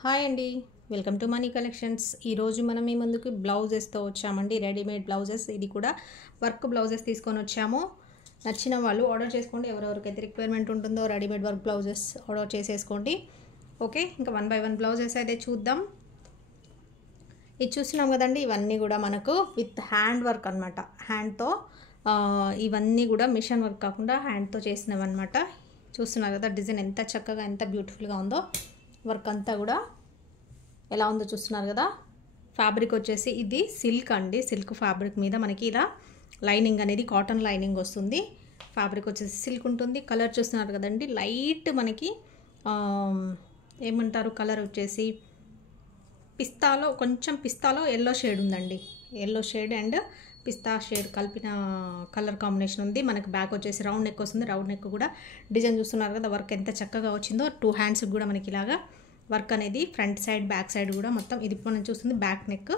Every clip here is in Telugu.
హాయ్ అండి, వెల్కమ్ టు మనీ కలెక్షన్స్. ఈరోజు మనం మీ ముందుకు బ్లౌజెస్తో వచ్చామండి. రెడీమేడ్ బ్లౌజెస్, ఇది కూడా వర్క్ బ్లౌజెస్ తీసుకొని వచ్చాము. నచ్చిన వాళ్ళు ఆర్డర్ చేసుకోండి. ఎవరెవరికైతే రిక్వైర్మెంట్ ఉంటుందో రెడీమేడ్ వర్క్ బ్లౌజెస్ ఆర్డర్ చేసేసుకోండి. ఓకే, ఇంకా 1 by 1 బ్లౌజెస్ అయితే చూద్దాం. ఇది చూస్తున్నాం కదండి, ఇవన్నీ కూడా మనకు విత్ హ్యాండ్ వర్క్ అనమాట. హ్యాండ్తో ఇవన్నీ కూడా మిషన్ వర్క్ కాకుండా హ్యాండ్తో చేసినవి అనమాట. చూస్తున్నారు కదా డిజైన్ ఎంత చక్కగా ఎంత బ్యూటిఫుల్గా ఉందో. వర్క్ అంతా కూడా ఎలా ఉందో చూస్తున్నారు కదా. ఫ్యాబ్రిక్ వచ్చేసి ఇది సిల్క్ అండి. సిల్క్ ఫ్యాబ్రిక్ మీద మనకి ఇలా లైనింగ్ అనేది కాటన్ లైనింగ్ వస్తుంది. ఫ్యాబ్రిక్ వచ్చేసి సిల్క్ ఉంటుంది. కలర్ చూస్తున్నారు కదండి, లైట్ మనకి ఏమంటారు కలర్ వచ్చేసి పిస్తాలో కొంచెం పిస్తాలో ఎల్లో షేడ్ ఉందండి. Yellow shade and pista shade కలిపిన కలర్ కాంబినేషన్ ఉంది. మనకి బ్యాక్ వచ్చేసి రౌండ్ నెక్ వస్తుంది. రౌండ్ నెక్ కూడా డిజైన్ చూస్తున్నారు కదా, వర్క్ ఎంత చక్కగా వచ్చిందో. 2 హ్యాండ్స్కి కూడా మనకి ఇలాగా వర్క్ అనేది ఫ్రంట్ సైడ్ బ్యాక్ సైడ్ కూడా మొత్తం ఇది మనం చూస్తుంది బ్యాక్ నెక్.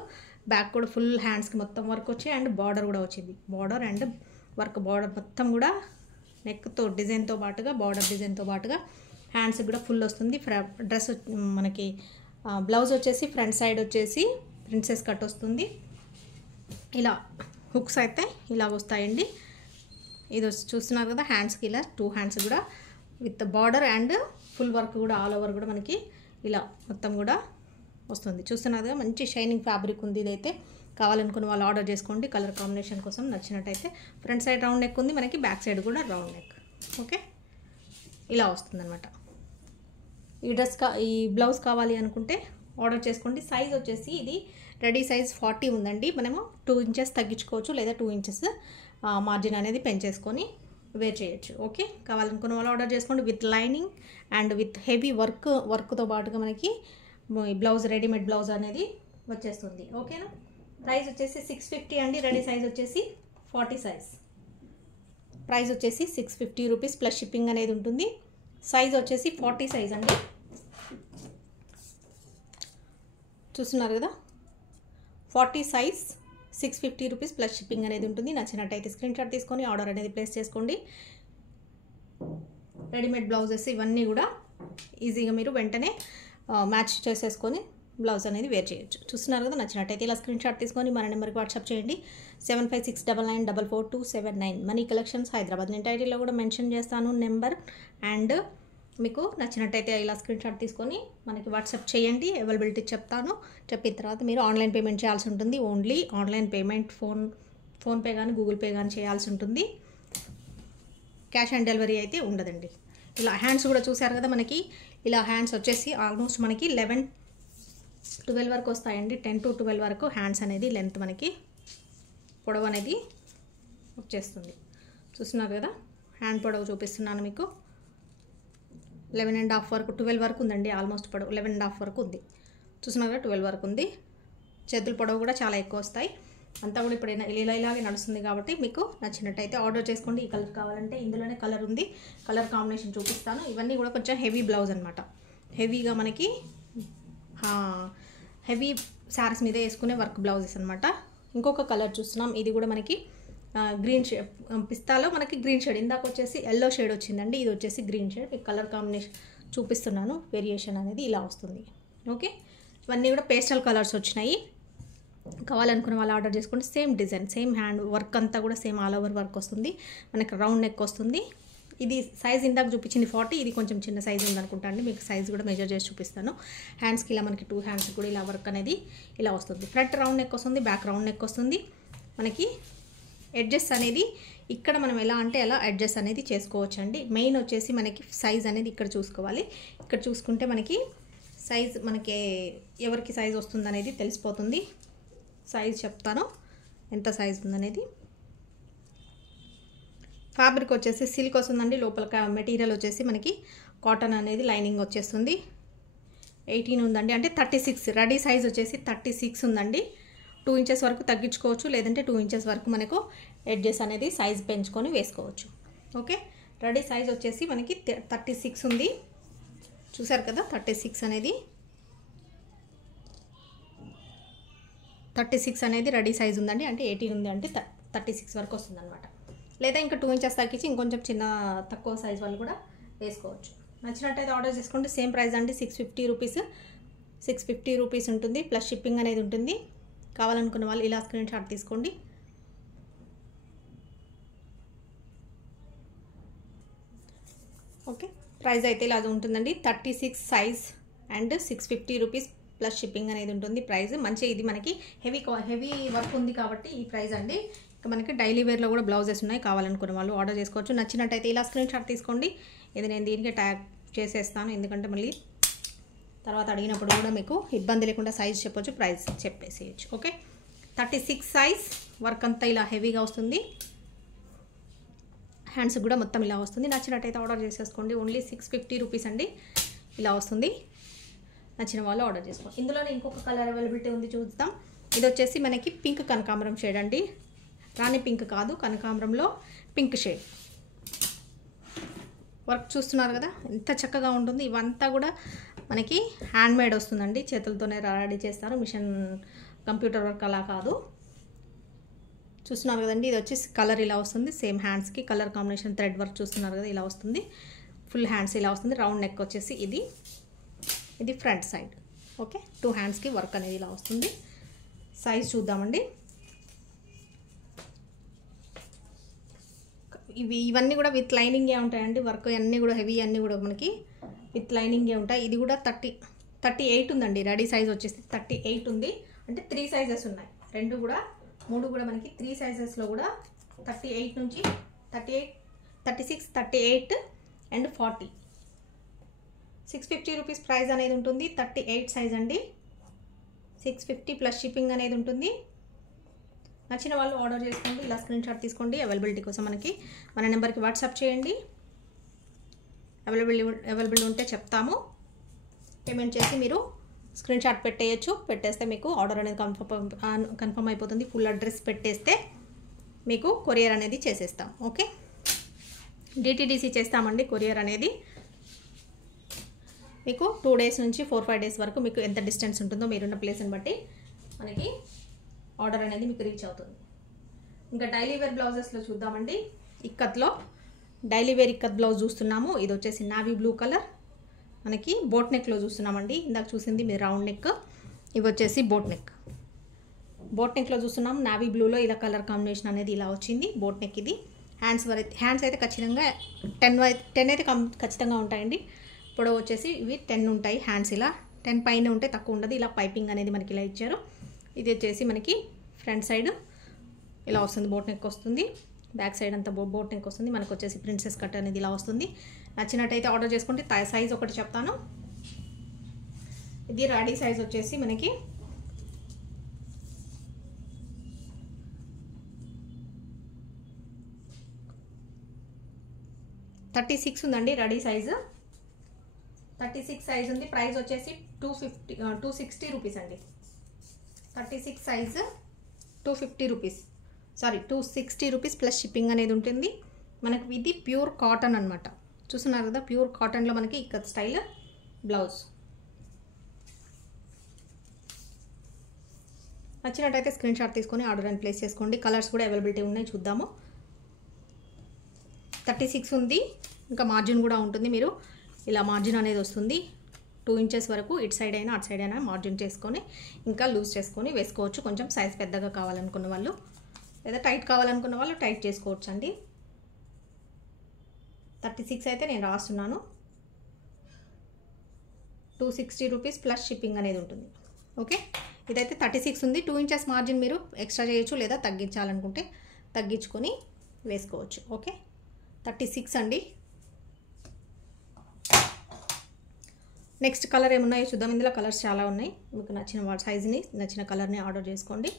బ్యాక్ కూడా ఫుల్ హ్యాండ్స్కి మొత్తం వర్క్ వచ్చి అండ్ బార్డర్ కూడా వచ్చింది. బార్డర్ అండ్ వర్క్, బార్డర్ మొత్తం కూడా నెక్తో డిజైన్తో పాటుగా బార్డర్ డిజైన్తో పాటుగా హ్యాండ్స్కి కూడా ఫుల్ వస్తుంది. డ్రెస్ మనకి బ్లౌజ్ వచ్చేసి ఫ్రంట్ సైడ్ వచ్చేసి ప్రిన్సెస్ కట్ వస్తుంది. ఇలా హుక్స్ అయితే ఇలా వస్తాయండి. ఇది చూస్తున్నారు కదా హ్యాండ్స్కి ఇలా 2 హ్యాండ్స్ కూడా with border and full work కూడా ఆల్ ఓవర్ కూడా మనకి ఇలా మొత్తం కూడా వస్తుంది. చూస్తున్నారు కదా మంచి షైనింగ్ ఫ్యాబ్రిక్ ఉంది. ఇదైతే కావాలనుకున్న వాళ్ళు ఆర్డర్ చేసుకోండి. కలర్ కాంబినేషన్ కోసం నచ్చినట్టయితే. ఫ్రంట్ సైడ్ రౌండ్ నెక్ ఉంది మనకి, బ్యాక్ సైడ్ కూడా రౌండ్ నెక్. ఓకే, ఇలా వస్తుంది అనమాట. ఈ బ్లౌజ్ కావాలి అనుకుంటే ఆర్డర్ చేసుకోండి. సైజ్ వచ్చేసి ఇది రెడీ సైజ్ 40 ఉందండి. మనము 2 ఇంచెస్ తగ్గించుకోవచ్చు, లేదా 2 ఇంచెస్ మార్జిన్ అనేది పెంచేసుకొని వేర్ చేయొచ్చు. ఓకే, కావాలనుకున్న వాళ్ళు ఆర్డర్ చేసుకోండి. With lining and with heavy వర్క్తో పాటుగా మనకి బ్లౌజ్ రెడీమేడ్ బ్లౌజ్ అనేది వచ్చేస్తుంది. ఓకేనా. ప్రైస్ వచ్చేసి 650 అండి. రెడీ సైజ్ వచ్చేసి 40 సైజ్. ప్రైస్ వచ్చేసి 650 రూపీస్ ప్లస్ షిప్పింగ్ అనేది ఉంటుంది. సైజ్ వచ్చేసి 40 సైజ్ అండి. చూస్తున్నారు కదా 40 సైజ్ 650 రూపీస్ ప్లస్ షిప్పింగ్ అనేది ఉంటుంది. నచ్చినట్టయితే స్క్రీన్ షాట్ తీసుకొని ఆర్డర్ అనేది ప్లేస్ చేసుకోండి. రెడీమేడ్ బ్లౌజెస్ ఇవన్నీ కూడా ఈజీగా మీరు వెంటనే మ్యాచ్ చేసేసుకొని బ్లౌజ్ అనేది వేర్ చేయొచ్చు. చూస్తున్నారు కదా, నచ్చినట్టయితే ఇలా స్క్రీన్ షాట్ తీసుకొని మన నెంబర్కి వాట్సాప్ చేయండి. 7569944279. Money collections Hyderabad. నేను టైటిల్లో కూడా మెన్షన్ చేస్తాను నెంబర్. అండ్ మీకు నచ్చినట్టయితే ఇలా స్క్రీన్ షాట్ తీసుకొని మనకి వాట్సాప్ చేయండి. అవైలబిలిటీ చెప్తాను. చెప్పిన తర్వాత మీరు ఆన్లైన్ పేమెంట్ చేయాల్సి ఉంటుంది. ఓన్లీ ఆన్లైన్ పేమెంట్ ఫోన్పే కానీ గూగుల్ పే కానీ చేయాల్సి ఉంటుంది. క్యాష్ ఆన్ డెలివరీ అయితే ఉండదండి. ఇలా హ్యాండ్స్ కూడా చూసారు కదా, మనకి ఇలా హ్యాండ్స్ వచ్చేసి ఆల్మోస్ట్ మనకి 11-12 వరకు వస్తాయండి. 10 to 12 వరకు హ్యాండ్స్ అనేది లెంత్ మనకి పొడవు అనేది వచ్చేస్తుంది. చూస్తున్నారు కదా, హ్యాండ్ పొడవు చూపిస్తున్నాను మీకు. 11.5 వరకు 12 వరకు ఉందండి. ఆల్మోస్ట్ పొడవు 11.5 వరకు ఉంది. చూస్తున్నారు కదా 12 వరకు ఉంది. చేతుల పొడవు కూడా చాలా ఎక్కువ వస్తాయి. అంతా కూడా ఇప్పుడు ఇలాగే నడుస్తుంది కాబట్టి మీకు నచ్చినట్టయితే ఆర్డర్ చేసుకోండి. ఈ కలర్ కావాలంటే ఇందులోనే కలర్ ఉంది. కలర్ కాంబినేషన్ చూపిస్తాను. ఇవన్నీ కూడా కొంచెం హెవీ బ్లౌజ్ అనమాట. హెవీగా మనకి హెవీ శారీస్ మీద వేసుకునే వర్క్ బ్లౌజెస్ అనమాట. ఇంకొక కలర్ చూస్తున్నాం. ఇది కూడా మనకి గ్రీన్ షేడ్, పిస్తాలో మనకి గ్రీన్ షేడ్. ఇందాక వచ్చేసి ఎల్లో షేడ్ వచ్చిందండి. ఇది వచ్చేసి గ్రీన్ షేడ్. మీకు కలర్ కాంబినేషన్ చూపిస్తున్నాను. వేరియేషన్ అనేది ఇలా వస్తుంది. ఓకే, ఇవన్నీ కూడా పేస్టల్ కలర్స్ వచ్చినాయి. కావాలనుకున్న వాళ్ళు ఆర్డర్ చేసుకోండి. Same design, same hand work అంతా కూడా సేమ్ ఆల్ ఓవర్ వర్క్ వస్తుంది. మనకి రౌండ్ నెక్ వస్తుంది. ఇది సైజ్ ఇందాక చూపించింది 40. ఇది కొంచెం చిన్న సైజ్ ఉందనుకుంటా అండి. మీకు సైజ్ కూడా మెజర్ చేసి చూపిస్తాను. హ్యాండ్స్కి ఇలా మనకి 2 హ్యాండ్స్ కూడా ఇలా వర్క్ అనేది ఇలా వస్తుంది. ఫ్రంట్ రౌండ్ నెక్ వస్తుంది, బ్యాక్ రౌండ్ నెక్ వస్తుంది. మనకి ఎడ్జెస్ అనేది ఇక్కడ మనం ఎలా అంటే ఎలా అడ్జస్ట్ అనేది చేసుకోవచ్చు అండి. మెయిన్ వచ్చేసి మనకి సైజ్ అనేది ఇక్కడ చూసుకోవాలి. ఇక్కడ చూసుకుంటే మనకి సైజ్ మనకి ఎవరికి సైజ్ వస్తుంది అనేది తెలిసిపోతుంది. సైజ్ చెప్తాను ఎంత సైజ్ ఉందనేది. ఫ్యాబ్రిక్ వచ్చేసి సిల్క్ వస్తుందండి. లోపల మెటీరియల్ వచ్చేసి మనకి కాటన్ అనేది లైనింగ్ వచ్చేస్తుంది. 18 ఉందండి, అంటే 36. రెడీ సైజ్ వచ్చేసి 36 ఉందండి. 2 ఇంచెస్ వరకు తగ్గించుకోవచ్చు, లేదంటే 2 ఇంచెస్ వరకు మనకు ఎడ్జెస్ అనేది సైజ్ పెంచుకొని వేసుకోవచ్చు. ఓకే, రెడీ సైజ్ వచ్చేసి మనకి 36 ఉంది. చూసారు కదా 36 అనేది 36 అనేది రెడీ సైజ్ ఉందండి. అంటే 18 ఉంది, అంటే 36 వరకు వస్తుంది అనమాట. లేదా ఇంకా 2 ఇంచెస్ తగ్గించి ఇంకొంచెం చిన్న తక్కువ సైజ్ వాళ్ళు కూడా వేసుకోవచ్చు. నచ్చినట్టయితే ఆర్డర్ చేసుకోండి. సేమ్ ప్రైస్ అండి, 650 రూపీస్. 650 రూపీస్ ఉంటుంది, ప్లస్ షిప్పింగ్ అనేది ఉంటుంది. కావాలనుకున్న వాళ్ళు ఇలా స్క్రీన్ షాట్ తీసుకోండి. ఓకే, ప్రైస్ అయితే ఇలా ఉంటుందండి. 36 size and 650 rupees plus shipping అనేది ఉంటుంది. ప్రైస్ మంచి, ఇది మనకి హెవీ వర్క్ ఉంది కాబట్టి ఈ ప్రైస్ అండి. ఇంకా మనకి డైలీ వేర్లో కూడా బ్లౌజెస్ ఉన్నాయి, కావాలనుకున్న వాళ్ళు ఆర్డర్ చేసుకోవచ్చు. నచ్చినట్టయితే ఇలా స్క్రీన్ షాట్ తీసుకోండి. ఇది నేను దీనికి ట్యాగ్ చేసేస్తాను, ఎందుకంటే మళ్ళీ తర్వాత అడిగినప్పుడు కూడా మీకు ఇబ్బంది లేకుండా సైజ్ చెప్పొచ్చు, ప్రైస్ చెప్పేసేయచ్చు. ఓకే, 36 సైజ్, వర్క్ అంతా ఇలా హెవీగా వస్తుంది. హ్యాండ్స్ కూడా మొత్తం ఇలా వస్తుంది. నచ్చినట్టయితే ఆర్డర్ చేసేసుకోండి. ఓన్లీ 650 రూపీస్ అండి, ఇలా వస్తుంది. నచ్చిన వాళ్ళు ఆర్డర్ చేసుకోండి. ఇందులోనే ఇంకొక కలర్ అవైలబిలిటీ ఉంది, చూద్దాం. ఇది వచ్చేసి మనకి పింక్ కనకాంబరం షేడ్ అండి. రాణి పింక్ కాదు, కనకాంబరంలో పింక్ షేడ్. వర్క్ చూస్తున్నారు కదా ఎంత చక్కగా ఉంటుంది. ఇవంతా కూడా మనకి హ్యాండ్ మేడ్ వస్తుందండి, చేతులతోనే రెడీ చేస్తారు, మిషన్ కంప్యూటర్ వర్క్ అలా కాదు. చూస్తున్నారు కదండి, ఇది వచ్చేసి కలర్ ఇలా వస్తుంది. సేమ్ హ్యాండ్స్కి కలర్ కాంబినేషన్ థ్రెడ్ వర్క్ చూస్తున్నారు కదా, ఇలా వస్తుంది. ఫుల్ హ్యాండ్స్ ఇలా వస్తుంది. రౌండ్ నెక్ వచ్చేసి ఇది ఫ్రంట్ సైడ్. ఓకే, 2 హ్యాండ్స్కి వర్క్ అనేది ఇలా వస్తుంది. సైజ్ చూద్దామండి. ఇవన్నీ కూడా విత్ లైనింగే ఉంటాయండి. వర్క్ అన్నీ కూడా హెవీ, అన్నీ కూడా మనకి విత్ లైనింగే ఉంటాయి. ఇది కూడా 38 ఉందండి. రెడీ సైజ్ వచ్చేసి 38 ఉంది. అంటే 3 సైజెస్ ఉన్నాయి, 3 కూడా మనకి 3 సైజెస్లో కూడా 38 నుంచి 38, 36, 38 అండ్ 40. 650 రూపీస్ ప్రైస్ అనేది ఉంటుంది. 38 సైజ్ అండి, 650 ప్లస్ షిప్పింగ్ అనేది ఉంటుంది. నచ్చిన వాళ్ళు ఆర్డర్ చేసుకోండి. ఇలా స్క్రీన్ షాట్ తీసుకోండి. అవైలబిలిటీ కోసం మన నెంబర్కి వాట్సాప్ చేయండి. అవైలబుల్ ఉంటే చెప్తాము. పేమెంట్ చేసి మీరు స్క్రీన్ షాట్ పెట్టేయచ్చు. పెట్టేస్తే మీకు ఆర్డర్ అనేది కన్ఫర్మ్ అయిపోతుంది. ఫుల్ అడ్రస్ పెట్టేస్తే మీకు కొరియర్ అనేది చేసేస్తాం. ఓకే, డిటిడిసి చేస్తామండి. కొరియర్ అనేది మీకు 2 డేస్ నుంచి 4-5 డేస్ వరకు మీకు ఎంత డిస్టెన్స్ ఉంటుందో మీరున్న ప్లేస్ని బట్టి మనకి ఆర్డర్ అనేది మీకు రీచ్ అవుతుంది. ఇంకా డైలీ వేర్ బ్లౌజెస్లో చూద్దామండి. ఇక్కత్లో డైలీ వేర్ ఇక్కత్ బ్లౌజ్ చూస్తున్నాము. ఇది వచ్చేసి నావీ బ్లూ కలర్, మనకి బోట్ నెక్లో చూస్తున్నామండి. ఇందాక చూసింది మీరు రౌండ్ నెక్, ఇవి వచ్చేసి బోట్ నెక్లో చూస్తున్నాం. నావీ బ్లూలో ఇలా కలర్ కాంబినేషన్ అనేది ఇలా వచ్చింది. బోట్ నెక్ ఇది. హ్యాండ్స్ అయితే ఖచ్చితంగా 10 అయితే ఖచ్చితంగా ఉంటాయండి. పొడవు వచ్చేసి ఇవి 10 ఉంటాయి. హ్యాండ్స్ ఇలా 10 పైన ఉంటే తక్కువ ఉండదు. ఇలా పైపింగ్ అనేది మనకి ఇలా ఇచ్చారు. ఇది వచ్చేసి మనకి ఫ్రంట్ సైడ్ ఇలా వస్తుంది, బోట్ నెక్ వస్తుంది. బ్యాక్ సైడ్ అంతా బోట్ నెక్ వస్తుంది. మనకు వచ్చేసి ప్రిన్సెస్ కట్ అనేది ఇలా వస్తుంది. నచ్చినట్టయితే ఆర్డర్ చేసుకోండి. సైజ్ ఒకటి చెప్తాను. ఇది రెడీ సైజ్ వచ్చేసి మనకి 36 ఉందండి. రెడీ సైజు 36 సైజ్ ఉంది. ప్రైస్ వచ్చేసి 260 రూపీస్ అండి. 36 size 250 rupees, sorry 260 rupees plus shipping అనేది ఉంటుంది. మనకు ఇది ప్యూర్ కాటన్ అనమాట. చూస్తున్నారు కదా, ప్యూర్ కాటన్లో మనకి ఇక్కత్ స్టైల్ బ్లౌజ్. నచ్చినట్టయితే స్క్రీన్ షాట్ తీసుకొని ఆర్డర్ అని ప్లేస్ చేసుకోండి. కలర్స్ కూడా అవైలబిలిటీ ఉన్నాయి, చూద్దాము. 36 ఉంది. ఇంకా మార్జిన్ కూడా ఉంటుంది. మీరు ఇలా మార్జిన్ అనేది వస్తుంది 2 ఇంచెస్ వరకు. ఇటు సైడ్ అయినా అటు సైడ్ అయినా మార్జిన్ చేసుకొని ఇంకా లూజ్ చేసుకొని వేసుకోవచ్చు. కొంచెం సైజ్ పెద్దగా కావాలనుకున్న వాళ్ళు, లేదా టైట్ కావాలనుకున్న వాళ్ళు టైట్ చేసుకోవచ్చు అండి. 36 అయితే నేను రాస్తున్నాను. 260 రూపీస్ ప్లస్ షిప్పింగ్ అనేది ఉంటుంది. ఓకే, ఇదైతే 36 ఉంది. 2 ఇంచెస్ మార్జిన్ మీరు ఎక్స్ట్రా చేయొచ్చు, లేదా తగ్గించాలనుకుంటే తగ్గించుకొని వేసుకోవచ్చు. ఓకే, 36 అండి. నెక్స్ట్ కలర్ ఏమున్నాయో చూద్దాం. ఇందులో కలర్స్ చాలా ఉన్నాయి. మీకు నచ్చిన సైజుని, నచ్చిన కలర్ని ఆర్డర్ చేసుకోండి.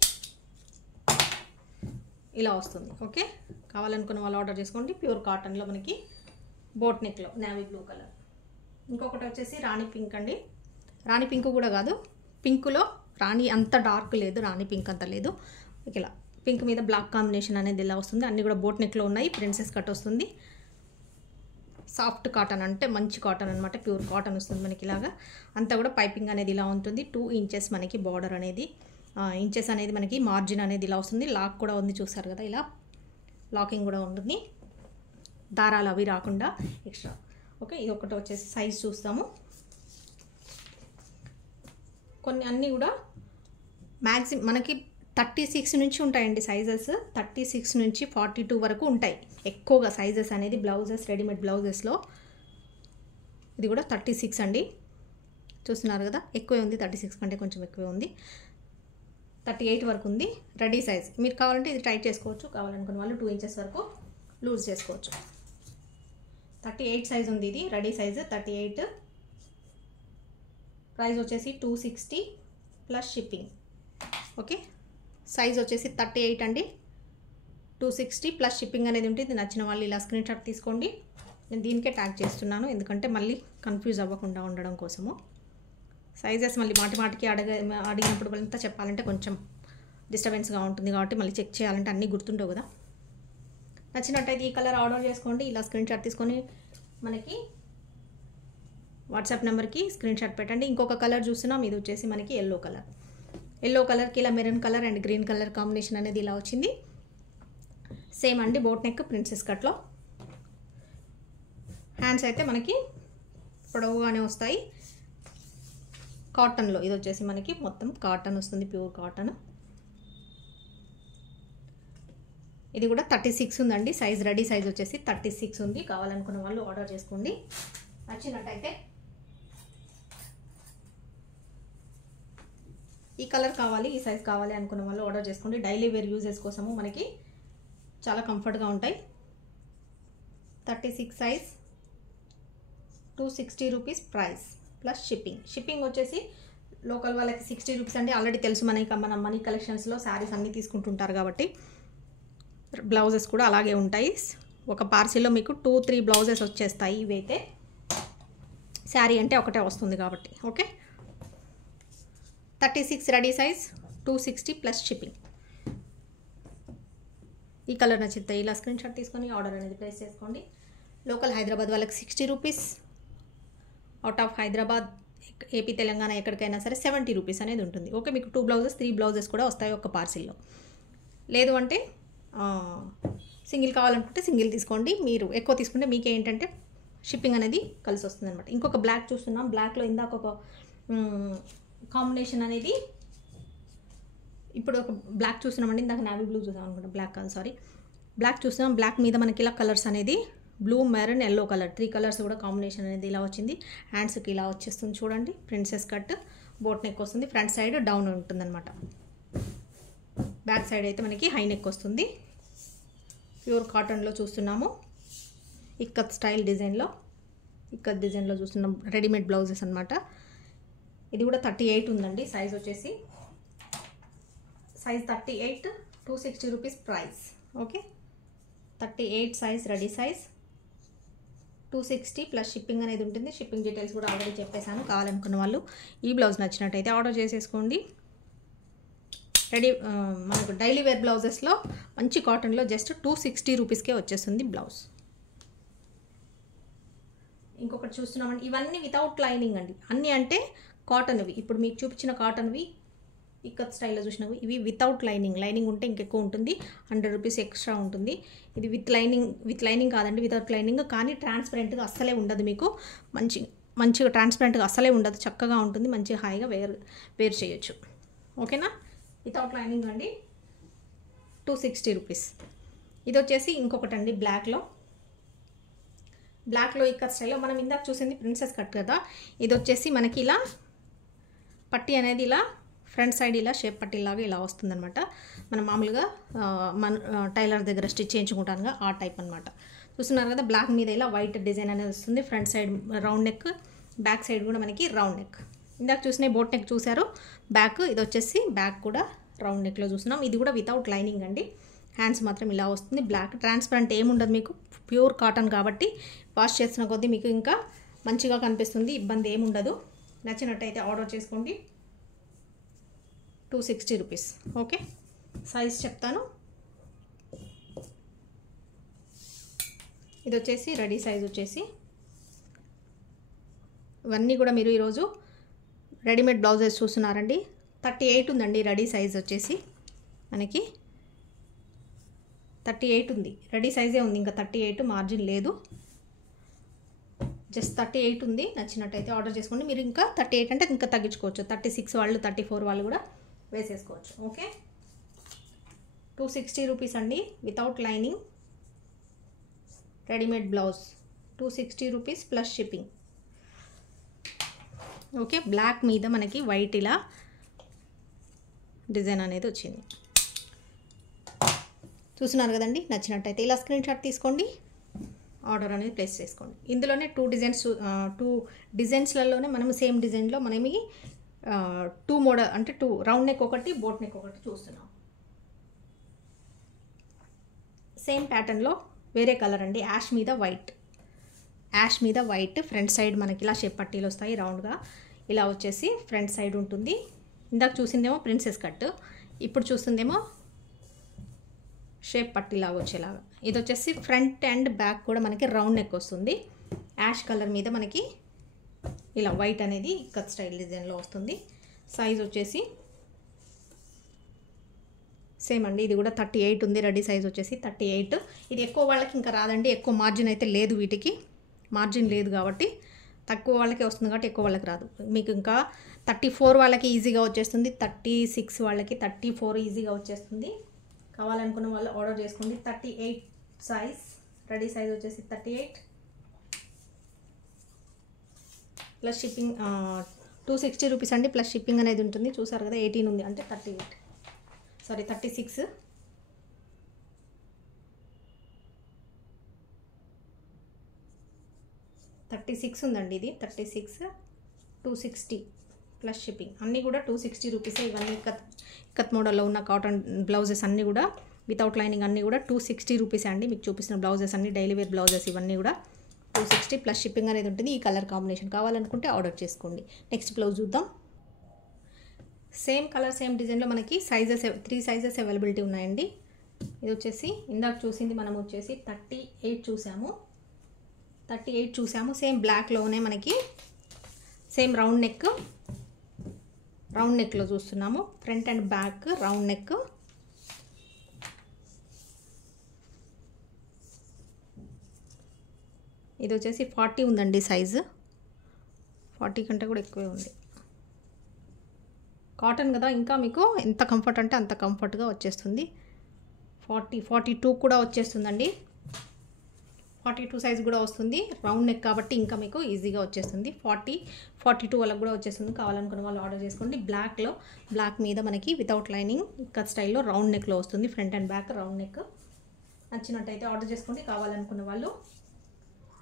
ఇలా వస్తుంది. ఓకే, కావాలనుకున్న వాళ్ళు ఆర్డర్ చేసుకోండి. ప్యూర్ కాటన్లో మనకి బోట్ నెక్లో నేవీ బ్లూ కలర్. ఇంకొకటి వచ్చేసి రాణి పింక్ అండి. రాణి పింక్ కూడా కాదు, పింకులో రాణి అంత డార్క్ లేదు, రాణి పింక్ అంత లేదు. ఇలా పింక్ మీద బ్లాక్ కాంబినేషన్ అనేది ఇలా వస్తుంది. అన్నీ కూడా బోట్ నెక్లో ఉన్నాయి. ప్రిన్సెస్ కట్ వస్తుంది. సాఫ్ట్ కాటన్ అంటే మంచి కాటన్ అనమాట. ప్యూర్ కాటన్ వస్తుంది మనకి. ఇలాగా అంతా కూడా పైపింగ్ అనేది ఇలా ఉంటుంది. 2 ఇంచెస్ మనకి బార్డర్ అనేది, ఇంచెస్ అనేది మనకి మార్జిన్ అనేది ఇలా వస్తుంది. లాక్ కూడా ఉంది, చూసారు కదా, ఇలా లాకింగ్ కూడా ఉంటుంది. దారాలు అవి రాకుండా ఎక్స్ట్రా. ఓకే, ఇది ఒకటి వచ్చేసి సైజ్ చూస్తాము. కొన్ని అన్నీ కూడా మ్యాక్సిమం మనకి 36 నుంచి ఉంటాయండి సైజెస్. 36 నుంచి 42 వరకు ఉంటాయి ఎక్కువగా సైజెస్ అనేది బ్లౌజెస్, రెడీమేడ్ బ్లౌజెస్లో. ఇది కూడా 36 అండి, చూస్తున్నారు కదా, ఎక్కువే ఉంది, 36 కంటే కొంచెం ఎక్కువే ఉంది. 38 వరకు ఉంది రెడీ సైజ్. మీరు కావాలంటే ఇది టైట్ చేసుకోవచ్చు, కావాలనుకున్న వాళ్ళు 2 ఇంచెస్ వరకు లూజ్ చేసుకోవచ్చు. 38 సైజ్ ఉంది, ఇది రెడీ సైజు 38. ప్రైస్ వచ్చేసి 260 ప్లస్ షిప్పింగ్. ఓకే, సైజ్ వచ్చేసి 38 అండి, 260 ప్లస్ షిప్పింగ్ అనేది ఉంటుంది. నచ్చిన వాళ్ళు ఇలా స్క్రీన్ షాట్ తీసుకోండి. నేను దీనికే ట్యాగ్ చేస్తున్నాను, ఎందుకంటే మళ్ళీ కన్ఫ్యూజ్ అవ్వకుండా ఉండడం కోసము. సైజెస్ మళ్ళీ మాటికి అడిగినప్పుడు అంతా చెప్పాలంటే కొంచెం డిస్టర్బెన్స్గా ఉంటుంది, కాబట్టి మళ్ళీ చెక్ చేయాలంటే అన్నీ గుర్తుండవు కదా. నచ్చినట్టయితే ఈ కలర్ ఆర్డర్ చేసుకోండి. ఇలా స్క్రీన్ షాట్ తీసుకొని మనకి వాట్సాప్ నెంబర్కి స్క్రీన్ షాట్ పెట్టండి. ఇంకొక కలర్ చూస్తున్నాం, ఇది వచ్చేసి మనకి ఎల్లో కలర్. ఎల్లో కలర్కి ఇలా maroon colour and green colour combination అనేది ఇలా వచ్చింది. సేమ్ అండి, బోట్ నెక్ ప్రిన్సెస్ కట్లో. హ్యాండ్స్ అయితే మనకి పొడవుగానే వస్తాయి. కాటన్లో ఇది వచ్చేసి మనకి మొత్తం కాటన్ వస్తుంది, ప్యూర్ కాటన్. ఇది కూడా 36 ఉందండి సైజ్. రెడీ సైజ్ వచ్చేసి 36 ఉంది. కావాలనుకున్న వాళ్ళు ఆర్డర్ చేసుకోండి. నచ్చినట్టయితే ఈ కలర్ కావాలి, ఈ సైజ్ కావాలి అనుకున్న వాళ్ళు ఆర్డర్ చేసుకోండి. డైలీ వేర్ యూజెస్ కోసము మనకి చాలా కంఫర్ట్గా ఉంటాయి. 36 size, 260 rupees price plus shipping. Shipping వచ్చేసి లోకల్ వాళ్ళకి 60 రూపీస్ అండి. ఆల్రెడీ తెలుసు మన మనీ కలెక్షన్స్లో శారీస్ అన్నీ తీసుకుంటుంటారు కాబట్టి బ్లౌజెస్ కూడా అలాగే ఉంటాయి. ఒక పార్సిల్లో మీకు 2-3 బ్లౌజెస్ వచ్చేస్తాయి. ఇవైతే శారీ అంటే ఒకటే వస్తుంది కాబట్టి. Okay, 36 ready size, 260 plus shipping. ఈ కలర్ నచ్చితే ఇలా స్క్రీన్ షాట్ తీసుకొని ఆర్డర్ అనేది ప్లేస్ చేసుకోండి. లోకల్ హైదరాబాద్ వాళ్ళకి 60 rupees, out of Hyderabad, AP, Telangana ఎక్కడికైనా సరే 70 రూపీస్ అనేది ఉంటుంది. ఓకే, మీకు 2 బ్లౌజెస్ 3 బ్లౌజెస్ కూడా వస్తాయి ఒక పార్సిల్లో. లేదు అంటే సింగిల్ కావాలనుకుంటే సింగిల్ తీసుకోండి. మీరు ఎక్కువ తీసుకుంటే మీకు ఏంటంటే షిప్పింగ్ అనేది కలిసి వస్తుంది అనమాట. ఇంకొక బ్లాక్ చూస్తున్నాం. బ్లాక్లో ఇందాక ఒక కాంబినేషన్ అనేది, ఇప్పుడు ఒక బ్లాక్ చూస్తున్నామండి. ఇందాక నావీ బ్లూ చూసాం అనుకుంటా, బ్లాక్ కాదు, సారీ, బ్లాక్ చూస్తున్నాం. బ్లాక్ మీద మనకి ఇలా కలర్స్ అనేది blue, maroon, yellow colour, 3 colours కూడా కాంబినేషన్ అనేది ఇలా వచ్చింది. హ్యాండ్స్కి ఇలా వచ్చేస్తుంది చూడండి. ప్రిన్సెస్ కట్, బోట్ నెక్ వస్తుంది. ఫ్రంట్ సైడ్ డౌన్ ఉంటుందన్నమాట. బ్యాక్ సైడ్ అయితే మనకి హై నెక్ వస్తుంది. ప్యూర్ కాటన్లో చూస్తున్నాము. ఇక్కత్ స్టైల్ డిజైన్లో, ఇక్కత్ డిజైన్లో చూస్తున్నాం. రెడీమేడ్ బ్లౌజెస్ అనమాట. ఇది కూడా 38 ఉందండి సైజ్ వచ్చేసి. Size 38, 260 rupees price. Okay, 38 size ready size, 260 plus shipping అనేది ఉంటుంది. షిప్పింగ్ డీటెయిల్స్ కూడా ఆల్రెడీ చెప్పేశాను. కావాలనుకున్న వాళ్ళు ఈ బ్లౌజ్ నచ్చినట్టయితే ఆర్డర్ చేసేసుకోండి. రెడీ మనకు డైలీ వేర్ బ్లౌజెస్లో మంచి కాటన్లో జస్ట్ 260 రూపీస్కే వచ్చేస్తుంది బ్లౌజ్. ఇంకొకటి చూస్తున్నామండి. ఇవన్నీ వితౌట్ లైనింగ్ అండి. అన్నీ అంటే కాటన్వి. ఇప్పుడు మీకు చూపించిన కాటన్వి, ఇక్కత్ స్టైల్లో చూసినవి, ఇవి వితౌట్ లైనింగ్. లైనింగ్ ఉంటే ఇంకెక్కువ ఉంటుంది, 100 రూపీస్ ఎక్స్ట్రా ఉంటుంది. ఇది విత్ లైనింగ్ కాదండి, వితౌట్ లైనింగ్. కానీ ట్రాన్స్పరెంట్గా అస్సలే ఉండదు మీకు. మంచిగా ట్రాన్స్పరెంట్గా అస్సలే ఉండదు, చక్కగా ఉంటుంది. మంచిగా హాయిగా వేర్ చేయొచ్చు. ఓకేనా, వితౌట్ లైనింగ్ అండి, 260 రూపీస్. ఇది వచ్చేసి ఇంకొకటి అండి, బ్లాక్లో ఇక్కత్ స్టైల్లో. మనం ఇందాక చూసింది ప్రిన్సెస్ కట్ కదా. ఇది వచ్చేసి మనకి ఇలా పట్టీ అనేది ఇలా ఫ్రంట్ సైడ్ ఇలా షేప్ పట్టీలాగా ఇలా వస్తుందన్నమాట. మనం మామూలుగా మన టైలర్ దగ్గర స్టిచ్ చేయించుకుంటానుగా ఆ టైప్ అనమాట. చూస్తున్నారు కదా, బ్లాక్ మీద ఇలా వైట్ డిజైన్ అనేది వస్తుంది. Front side round neck, back side కూడా మనకి రౌండ్ నెక్. ఇందాక చూసిన బోట్ నెక్ చూసారు బ్యాక్. ఇది వచ్చేసి బ్యాక్ కూడా రౌండ్ నెక్లో చూస్తున్నాం. ఇది కూడా వితౌట్ లైనింగ్ అండి. హ్యాండ్స్ మాత్రం ఇలా వస్తుంది. బ్లాక్ ట్రాన్స్పరెంట్ ఏముండదు మీకు, ప్యూర్ కాటన్ కాబట్టి వాష్ చేసిన కొద్దీ మీకు ఇంకా మంచిగా కనిపిస్తుంది, ఇబ్బంది ఏముండదు. నచ్చినట్టయితే ఆర్డర్ చేసుకోండి. 260 రూపీస్. ఓకే, సైజ్ చెప్తాను. ఇది వచ్చేసి రెడీ సైజ్ వచ్చేసి. ఇవన్నీ కూడా మీరు ఈరోజు రెడీమేడ్ బ్లౌజెస్ చూస్తున్నారండి. 38 ఉందండి రెడీ సైజ్ వచ్చేసి. మనకి 38 ఉంది, రెడీ సైజే ఉంది, ఇంకా 38 మార్జిన్ లేదు. జస్ట్ 38 ఉంది. నచ్చినట్టయితే ఆర్డర్ చేసుకోండి. మీరు ఇంకా 38 అంటే ఇంకా తగ్గించుకోవచ్చు. 36 వాళ్ళు 34 వాళ్ళు కూడా వేసేసుకోవచ్చు. ఓకే, 260 రూపీస్ అండి without lining readymade blouse. 260 rupees plus shipping. Okay, black మీద మనకి వైట్ ఇలా డిజైన్ అనేది వచ్చింది. చూస్తున్నారు కదండి. నచ్చినట్టయితే ఇలా స్క్రీన్ షాట్ తీసుకోండి, ఆర్డర్ అనేది ప్లేస్ చేసుకోండి. ఇందులోనే 2 డిజైన్స్లలోనే మనం సేమ్ డిజైన్లో మనం 2 మోడల్ అంటే 2 రౌండ్ నెక్ ఒకటి, బోట్ నెక్ ఒకటి చూస్తున్నాం. సేమ్ ప్యాటర్న్లో వేరే కలర్ అండి, యాష్ మీద వైట్. ఫ్రంట్ సైడ్ మనకి ఇలా షేప్ పట్టీలు వస్తాయి రౌండ్గా. ఇలా వచ్చేసి ఫ్రంట్ సైడ్ ఉంటుంది. ఇందాక చూసిందేమో ప్రిన్సెస్ కట్, ఇప్పుడు చూస్తుందేమో షేప్ పట్టీలాగా వచ్చేలాగా. ఇది వచ్చేసి ఫ్రంట్ అండ్ బ్యాక్ కూడా మనకి రౌండ్ నెక్ వస్తుంది. యాష్ కలర్ మీద మనకి ఇలా వైట్ అనేది కట్ స్టైల్ డిజైన్లో వస్తుంది. సైజ్ వచ్చేసి సేమ్ అండి, ఇది కూడా 38 ఉంది. రెడీ సైజ్ వచ్చేసి 38. ఇది ఎక్కువ వాళ్ళకి ఇంకా రాదండి, ఎక్కువ మార్జిన్ అయితే లేదు, వీటికి మార్జిన్ లేదు కాబట్టి తక్కువ వాళ్ళకే వస్తుంది కాబట్టి ఎక్కువ వాళ్ళకి రాదు. మీకు ఇంకా 34 వాళ్ళకి ఈజీగా వచ్చేస్తుంది, 36 వాళ్ళకి 34 ఈజీగా వచ్చేస్తుంది. కావాలనుకున్న వాళ్ళు ఆర్డర్ చేసుకోండి. 38 సైజ్, రెడీ సైజ్ వచ్చేసి 38 ప్లస్ షిప్పింగ్. 260 రూపీస్ అండి ప్లస్ షిప్పింగ్ అనేది ఉంటుంది. చూసారు కదా, 18 ఉంది అంటే 36. ఉందండి ఇది 36. 260 ప్లస్ షిప్పింగ్. అన్నీ కూడా 260 రూపీసే. ఇవన్నీ కత్ మోడల్లో ఉన్న కాటన్ బ్లౌజెస్ అన్నీ కూడా వితౌట్ లైనింగ్ అన్నీ కూడా 260 రూపీసే అండి. మీకు చూపిస్తున్న బ్లౌజెస్ అన్నీ డైలీ వేర్ బ్లౌజెస్, ఇవన్నీ కూడా 260 ప్లస్ షిప్పింగ్ అనేది ఉంటుంది. ఈ కలర్ కాంబినేషన్ కావాలనుకుంటే ఆర్డర్ చేసుకోండి. నెక్స్ట్ బ్లౌజ్ చూద్దాం. సేమ్ కలర్ సేమ్ డిజైన్లో మనకి 3 సైజెస్ అవైలబిలిటీ ఉన్నాయండి. ఇది వచ్చేసి ఇందాక చూసింది మనం వచ్చేసి 38 చూసాము. సేమ్ బ్లాక్లోనే మనకి సేమ్ రౌండ్ నెక్లో చూస్తున్నాము. Front and back round neck. ఇది వచ్చేసి 40 ఉందండి సైజు. 40 కంటే కూడా ఎక్కువే ఉంది. కాటన్ కదా, ఇంకా మీకు ఎంత కంఫర్ట్ అంటే అంత కంఫర్ట్గా వచ్చేస్తుంది. 42 కూడా వచ్చేస్తుందండి. 42 సైజ్ కూడా వస్తుంది. రౌండ్ నెక్ కాబట్టి ఇంకా మీకు ఈజీగా వచ్చేస్తుంది. 42 వాళ్ళకి కూడా వచ్చేస్తుంది. కావాలనుకున్న వాళ్ళు ఆర్డర్ చేసుకోండి. బ్లాక్ మీద మనకి వితౌట్ లైనింగ్ కట్ స్టైల్లో రౌండ్ నెక్లో వస్తుంది. Front and back round neck. నచ్చినట్టయితే ఆర్డర్ చేసుకోండి. కావాలనుకున్న వాళ్ళు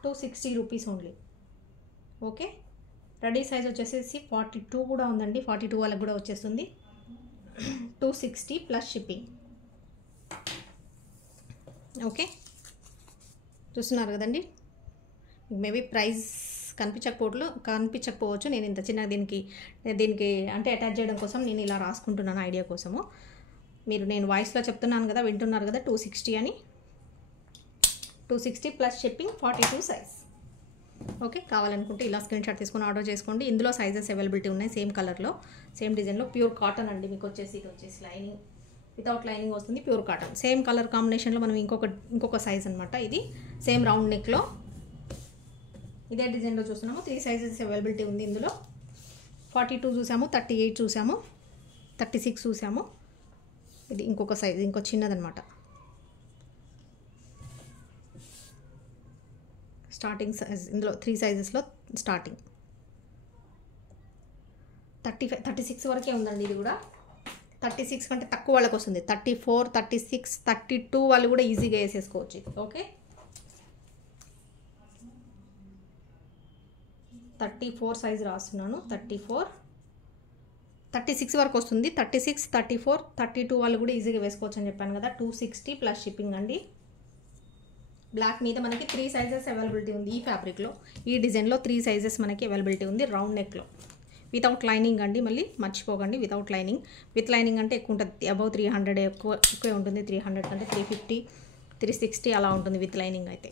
260 rupees only. Okay, ready size వచ్చేసి 42 కూడా ఉందండి. 42 వాళ్ళకి కూడా వచ్చేస్తుంది. 260 ప్లస్ షిప్పింగ్. ఓకే, చూస్తున్నారు కదండి. మేబీ ప్రైస్ కనిపించకపోవచ్చు. నేను ఇంత చిన్న దీనికి అంటే అటాచ్ చేయడం కోసం నేను ఇలా రాసుకుంటున్నాను, ఐడియా కోసము. నేను వాయిస్లో చెప్తున్నాను కదా, వింటున్నారు కదా. 260 అని. 260 ప్లస్ షిప్పింగ్. 42 సైజ్. ఓకే, కావాలనుకుంటే ఇలా స్క్రీన్ షాట్ తీసుకొని ఆర్డర్ చేసుకోండి. ఇందులో సైజెస్ అవైలబిలిటీ ఉన్నాయి. సేమ్ కలర్లో సేమ్ డిజైన్లో ప్యూర్ కాటన్ అండి. మీకు వచ్చేసి ఇది వచ్చేసి లైనింగ్ వితౌట్ లైనింగ్ వస్తుంది. ప్యూర్ కాటన్ సేమ్ కలర్ కాంబినేషన్లో మనం ఇంకొక సైజ్ అనమాట. ఇది సేమ్ రౌండ్ నెక్లో ఇదే డిజైన్లో చూస్తున్నాము. 3 సైజెస్ అవైలబిలిటీ ఉంది ఇందులో. 42 చూసాము, 38 చూసాము, 36 చూసాము. ఇది ఇంకొక సైజ్, ఇంకో చిన్నదనమాట. స్టార్టింగ్ సైజ్ ఇందులో 3 సైజెస్లో స్టార్టింగ్ 36 వరకే ఉందండి. ఇది కూడా 36 కంటే తక్కువ వాళ్ళకి వస్తుంది. 34, 36, 32 వాళ్ళు కూడా ఈజీగా వేసేసుకోవచ్చు. ఓకే, 34 సైజ్ రాస్తున్నాను. 34, 36 వరకు వస్తుంది. 36, 34, 32 వాళ్ళు కూడా ఈజీగా వేసుకోవచ్చు అని చెప్పాను కదా. 260 ప్లస్ షిప్పింగ్ అండి. బ్లాక్ మీద మనకి 3 సైజెస్ అవైలబిలిటీ ఉంది. ఈ ఫ్యాబ్రిక్లో ఈ డిజైన్లో 3 సైజెస్ మనకి అవైలబిలిటీ ఉంది. రౌండ్ నెక్లో వితౌట్ లైనింగ్ అండి. మళ్ళీ మర్చిపోకండి, వితౌట్ లైనింగ్. విత్ లైనింగ్ అంటే ఎక్కువ ఉంటుంది. అబౌవ్ 300 ఎక్కువే ఉంటుంది. 300 కంటే 350, 360 అలా ఉంటుంది విత్ లైనింగ్ అయితే.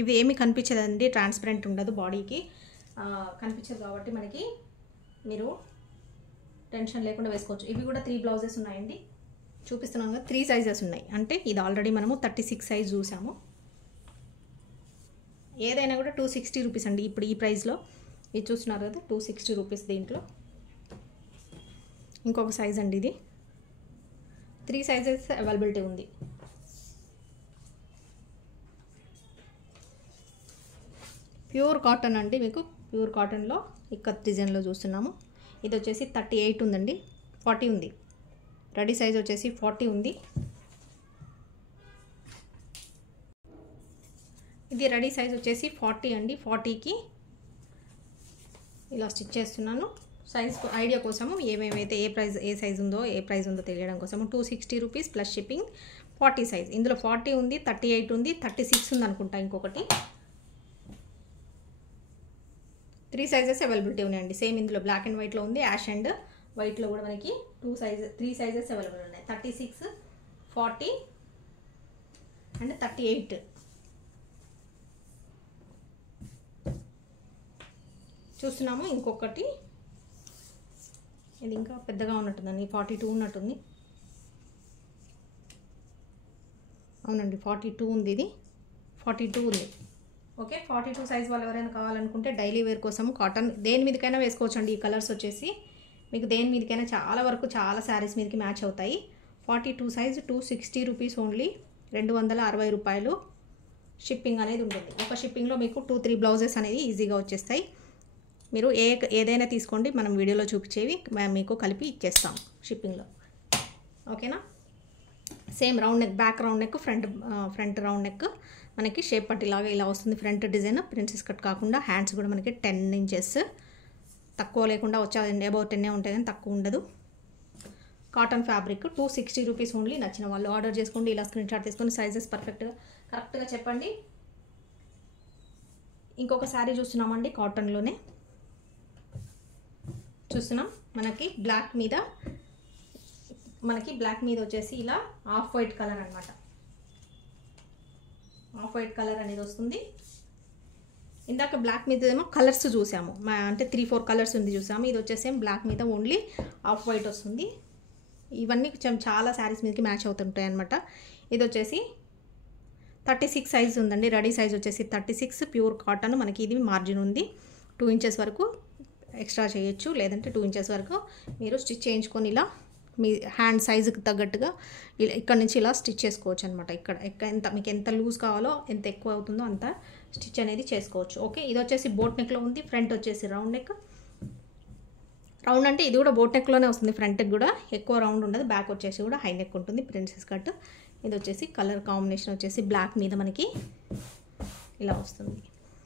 ఇవి ఏమీ కనిపించదండి, ట్రాన్స్పరెంట్ ఉండదు, బాడీకి కనిపించదు కాబట్టి మనకి మీరు టెన్షన్ లేకుండా వేసుకోవచ్చు. ఇవి కూడా 3 బ్లౌజెస్ ఉన్నాయండి. చూపిస్తున్నాను కదా, 3 సైజెస్ ఉన్నాయి. అంటే ఇది ఆల్రెడీ మనము 36 సైజ్ చూసాము. ఏదైనా కూడా 260 రూపీస్ అండి ఇప్పుడు ఈ ప్రైస్లో. ఇది చూస్తున్నారు కదా 260 రూపీస్. దీంట్లో ఇంకొక సైజ్ అండి, ఇది 3 సైజెస్ అవైలబిలిటీ ఉంది. ప్యూర్ కాటన్ అండి, మీకు ప్యూర్ కాటన్లో ఇక్కత్ డిజైన్లో చూస్తున్నాము. ఇది వచ్చేసి 38 ఉందండి, 40 ఉంది. రెడీ సైజ్ వచ్చేసి 40 ఉంది. ఇది రెడీ సైజ్ వచ్చేసి 40 అండి. 40కి ఇలా స్టిచ్ చేస్తున్నాను. సైజ్ ఐడియా కోసము ఏమేమైతే ఏ సైజ్ ఉందో ఏ ప్రైస్ ఉందో తెలియడం కోసము. 260 రూపీస్ ప్లస్ షిప్పింగ్. 40 సైజ్. ఇందులో 40 ఉంది, 38 ఉంది, 36 ఉంది అనుకుంటా ఇంకొకటి. 3 సైజెస్ అవైలబిలిటీ ఉన్నాయండి. సేమ్ ఇందులో బ్లాక్ అండ్ వైట్లో ఉంది, యాష్ అండ్ వైట్లో కూడా మనకి 3 సైజెస్ అవైలబుల్ ఉన్నాయి. 36, 40 అండ్ 38. చూస్తున్నాము ఇంకొకటి, ఇది ఇంకా పెద్దగా ఉన్నట్టుందండి, 42 ఉన్నట్టుంది. అవునండి 42 ఉంది, ఇది 42 ఉంది. ఓకే, 42 సైజ్ వాళ్ళు ఎవరైనా కావాలనుకుంటే డైలీ వేర్ కోసం కాటన్ దేని మీదకైనా వేసుకోవచ్చు అండి. ఈ కలర్స్ వచ్చేసి మీకు దేని మీదకైనా చాలా వరకు చాలా శారీస్ మీదకి మ్యాచ్ అవుతాయి. 42 సైజ్ 260 రూపీస్ ఓన్లీ, 260 రూపాయలు షిప్పింగ్ అనేది ఉంటుంది. ఒక షిప్పింగ్లో మీకు 2-3 బ్లౌజెస్ అనేది ఈజీగా వచ్చేస్తాయి. మీరు ఏదైనా తీసుకోండి, మనం వీడియోలో చూపించేవి మీకు కలిపి ఇచ్చేస్తాం షిప్పింగ్లో. ఓకేనా. Same round neck, back round neck, front round neck మనకి షేప్ పట్టిలాగా ఇలా వస్తుంది. ఫ్రంట్ డిజైన్ ప్రిన్సెస్ కట్ కాకుండా హ్యాండ్స్ కూడా మనకి 10 ఇంచెస్ తక్కువ లేకుండా వచ్చేది. అబౌవ్ 10 ఉంటాయి కానీ తక్కువ ఉండదు. Cotton fabric 260 rupees only. నచ్చిన వాళ్ళు ఆర్డర్ చేసుకోండి. ఇలా స్క్రీన్ షాట్ తీసుకొని సైజెస్ కరెక్ట్గా చెప్పండి. ఇంకొక శారీ చూస్తున్నామండి కాటన్లోనే చూస్తున్నాం. మనకి బ్లాక్ మీద వచ్చేసి ఇలా ఆఫ్ వైట్ కలర్ అనమాట. ఆఫ్ వైట్ కలర్ అనేది వస్తుంది. ఇందాక బ్లాక్ మీద ఏమో కలర్స్ చూసాము, అంటే 3-4 కలర్స్ ఉంది చూసాము. ఇది వచ్చేసి బ్లాక్ మీద ఓన్లీ ఆఫ్ వైట్ వస్తుంది. ఇవన్నీ చాలా శారీస్ మీదకి మ్యాచ్ అవుతుంటాయి అనమాట. ఇది వచ్చేసి 36 సైజ్ ఉందండి. రెడీ సైజ్ వచ్చేసి 36 ప్యూర్ కాటన్. మనకి ఇది మార్జిన్ ఉంది, 2 ఇంచెస్ వరకు ఎక్స్ట్రా చేయొచ్చు, లేదంటే 2 ఇంచెస్ వరకు మీరు స్టిచ్ చేయించుకొని ఇలా మీ హ్యాండ్ సైజుకి తగ్గట్టుగా ఇక్కడ నుంచి ఇలా స్టిచ్ చేసుకోవచ్చు అనమాట. మీకు ఎంత లూజ్ కావాలో, ఎంత ఎక్కువ అవుతుందో అంత స్టిచ్ అనేది చేసుకోవచ్చు. ఓకే, ఇది వచ్చేసి బోట్ నెక్లో ఉంది. ఫ్రంట్ వచ్చేసి రౌండ్ నెక్. రౌండ్ అంటే ఇది కూడా బోట్ నెక్లోనే వస్తుంది. ఫ్రంట్కి కూడా ఎక్కువ రౌండ్ ఉండదు. బ్యాక్ వచ్చేసి కూడా హై నెక్ ఉంటుంది, ప్రిన్సెస్ కట్. ఇది వచ్చేసి కలర్ కాంబినేషన్ వచ్చేసి బ్లాక్ మీద మనకి ఇలా వస్తుంది.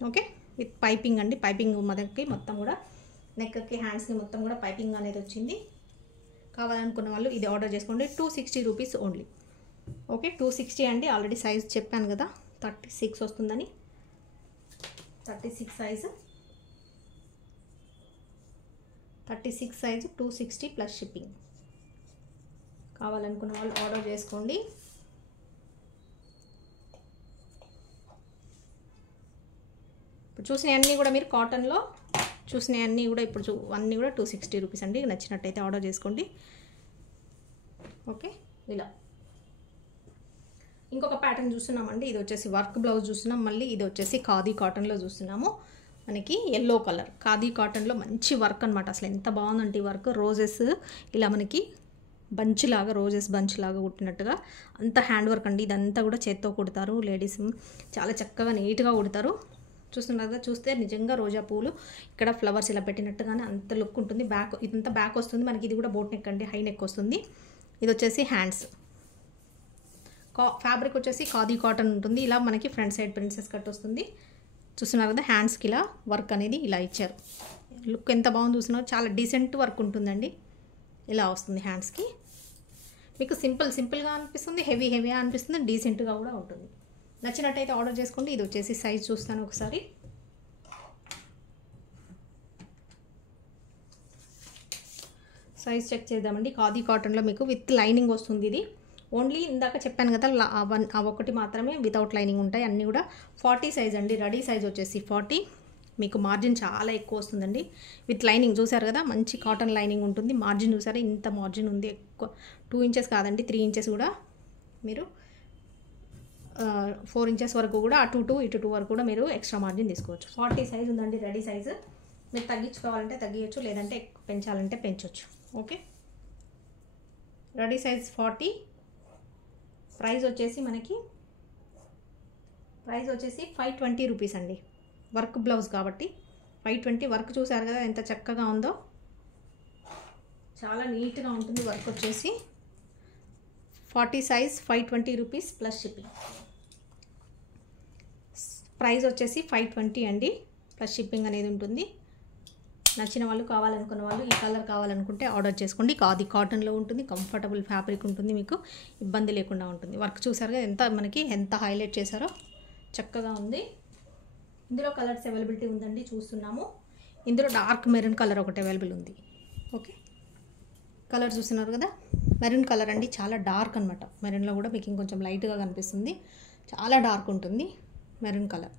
ఓకే, విత్ పైపింగ్ అండి. పైపింగ్ మనకి మొత్తం కూడా నెక్కి, హ్యాండ్స్కి మొత్తం కూడా పైపింగ్ అనేది వచ్చింది. కావాలనుకున్న వాళ్ళు ఇది ఆర్డర్ చేసుకోండి. 260 రూపీస్ ఓన్లీ. ఓకే, 260 అండి. ఆల్రెడీ సైజ్ చెప్పాను కదా 36 వస్తుందని. 36 సైజు 260 ప్లస్ షిప్పింగ్. కావాలనుకున్న వాళ్ళు ఆర్డర్ చేసుకోండి. ఇప్పుడు చూసినవన్నీ కూడా మీరు కాటన్లో చూసినవన్నీ కూడా ఇప్పుడు అన్నీ కూడా 260 రూపీస్ అండి. నచ్చినట్టయితే ఆర్డర్ చేసుకోండి. ఓకే, ఇలా ఇంకొక ప్యాటర్న్ చూస్తున్నామండి. ఇది వచ్చేసి వర్క్ బ్లౌజ్ చూస్తున్నాం. మళ్ళీ ఇది వచ్చేసి ఖాదీ కాటన్లో చూస్తున్నాము. మనకి ఎల్లో కలర్ ఖాదీ కాటన్లో మంచి వర్క్ అనమాట. అసలు ఎంత బాగుందంటే ఈ వర్క్. రోజెస్ ఇలా మనకి రోజెస్ బంచ్ లాగా కుట్టినట్టుగా అంత హ్యాండ్ వర్క్ అండి. ఇదంతా కూడా చేత్తో కుడతారు లేడీస్. చాలా చక్కగా నీట్గా కుడతారు. చూస్తున్నారు కదా, చూస్తే నిజంగా రోజా పూలు ఇక్కడ ఫ్లవర్స్ ఇలా పెట్టినట్టుగానే అంత లుక్ ఉంటుంది. ఇదంతా బ్యాక్ వస్తుంది మనకి. ఇది కూడా బోట్ నెక్ అండి, హై నెక్ వస్తుంది. ఇది వచ్చేసి హ్యాండ్స్. ఫ్యాబ్రిక్ వచ్చేసి ఖాదీ కాటన్ ఉంటుంది. ఇలా మనకి ఫ్రంట్ సైడ్ ప్రిన్సెస్ కట్ వస్తుంది. చూస్తున్నారు కదా, హ్యాండ్స్కి ఇలా వర్క్ అనేది ఇలా ఇచ్చారు. లుక్ ఎంత బాగుంది చూస్తున్నారు. చాలా డీసెంట్ వర్క్ ఉంటుందండి. ఇలా వస్తుంది హ్యాండ్స్కి. మీకు సింపుల్గా అనిపిస్తుంది, హెవీగా అనిపిస్తుంది, డీసెంట్గా కూడా ఉంటుంది. నచ్చినట్టయితే ఆర్డర్ చేసుకోండి. ఇది వచ్చేసి సైజ్ చూస్తాను ఒకసారి. సైజ్ చెక్ చేద్దామండి. ఖాదీ కాటన్లో మీకు విత్ లైనింగ్ వస్తుంది. ఇది ఓన్లీ ఇందాక చెప్పాను కదా ఆ ఒకటి మాత్రమే వితౌట్ లైనింగ్ ఉంటాయి. అన్నీ కూడా 40 సైజ్ అండి. రెడీ సైజ్ వచ్చేసి 40. మీకు మార్జిన్ చాలా ఎక్కువ వస్తుందండి. విత్ లైనింగ్ చూసారు కదా, మంచి కాటన్ లైనింగ్ ఉంటుంది. మార్జిన్ చూసారా, ఇంత మార్జిన్ ఉంది. ఎక్కువ 2 ఇంచెస్ కాదండి, 3 ఇంచెస్ కూడా మీరు 4 ఇంచెస్ వరకు కూడా అటు 2 ఇటు 2 వరకు కూడా మీరు ఎక్స్ట్రా మార్జిన్ తీసుకోవచ్చు. 40 సైజ్ ఉందండి రెడీ సైజు. మీరు తగ్గించుకోవాలంటే తగ్గించవచ్చు, లేదంటే పెంచాలంటే పెంచవచ్చు. Okay, ready size 40. ప్రైస్ వచ్చేసి మనకి 520 రూపీస్ అండి. వర్క్ బ్లౌజ్ కాబట్టి 520. వర్క్ చూసారు కదా ఎంత చక్కగా ఉందో, చాలా నీట్గా ఉంటుంది వర్క్ వచ్చేసి. 40 size 520 rupees plus shipping. Price వచ్చేసి 520 అండి, ప్లస్ షిప్పింగ్ అనేది ఉంటుంది. నచ్చిన వాళ్ళు, కావాలనుకున్న వాళ్ళు, ఈ కలర్ కావాలనుకుంటే ఆర్డర్ చేసుకోండి. ఖాదీ కాటన్లో ఉంటుంది, కంఫర్టబుల్ ఫ్యాబ్రిక్ ఉంటుంది, మీకు ఇబ్బంది లేకుండా ఉంటుంది. వర్క్ చూసారుగా ఎంత హైలైట్ చేశారో, చక్కగా ఉంది. ఇందులో కలర్స్ అవైలబిలిటీ ఉందండి, చూస్తున్నాము. ఇందులో డార్క్ మెరూన్ కలర్ ఒకటి అవైలబుల్ ఉంది. ఓకే, కలర్ చూస్తున్నారు కదా, మెరూన్ కలర్ అండి, చాలా డార్క్ అనమాట. మెరూన్లో కూడా మీకు ఇంకొంచెం లైట్గా కనిపిస్తుంది, చాలా డార్క్ ఉంటుంది మెరూన్ కలర్.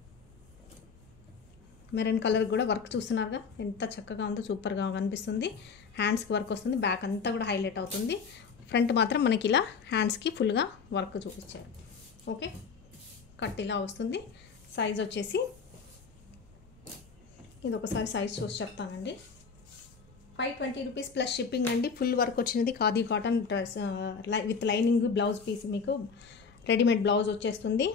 మెరూన్ కలర్ కూడా వర్క్ చూస్తున్నారుగా ఎంత చక్కగా ఉందో, సూపర్గా కనిపిస్తుంది. హ్యాండ్స్కి వర్క్ వస్తుంది, బ్యాక్ అంతా కూడా హైలైట్ అవుతుంది. ఫ్రంట్ మాత్రం మనకి ఇలా హ్యాండ్స్కి ఫుల్గా వర్క్ చూపించారు. ఓకే, కట్ ఇలా వస్తుంది. సైజ్ వచ్చేసి ఇది ఒకసారి సైజ్ చూసి చెప్తానండి. 520 రూపీస్ ప్లస్ షిప్పింగ్ అండి. ఫుల్ వర్క్ వచ్చినది khadi cotton dress with lining blouse piece, మీకు రెడీమేడ్ బ్లౌజ్ వచ్చేస్తుంది.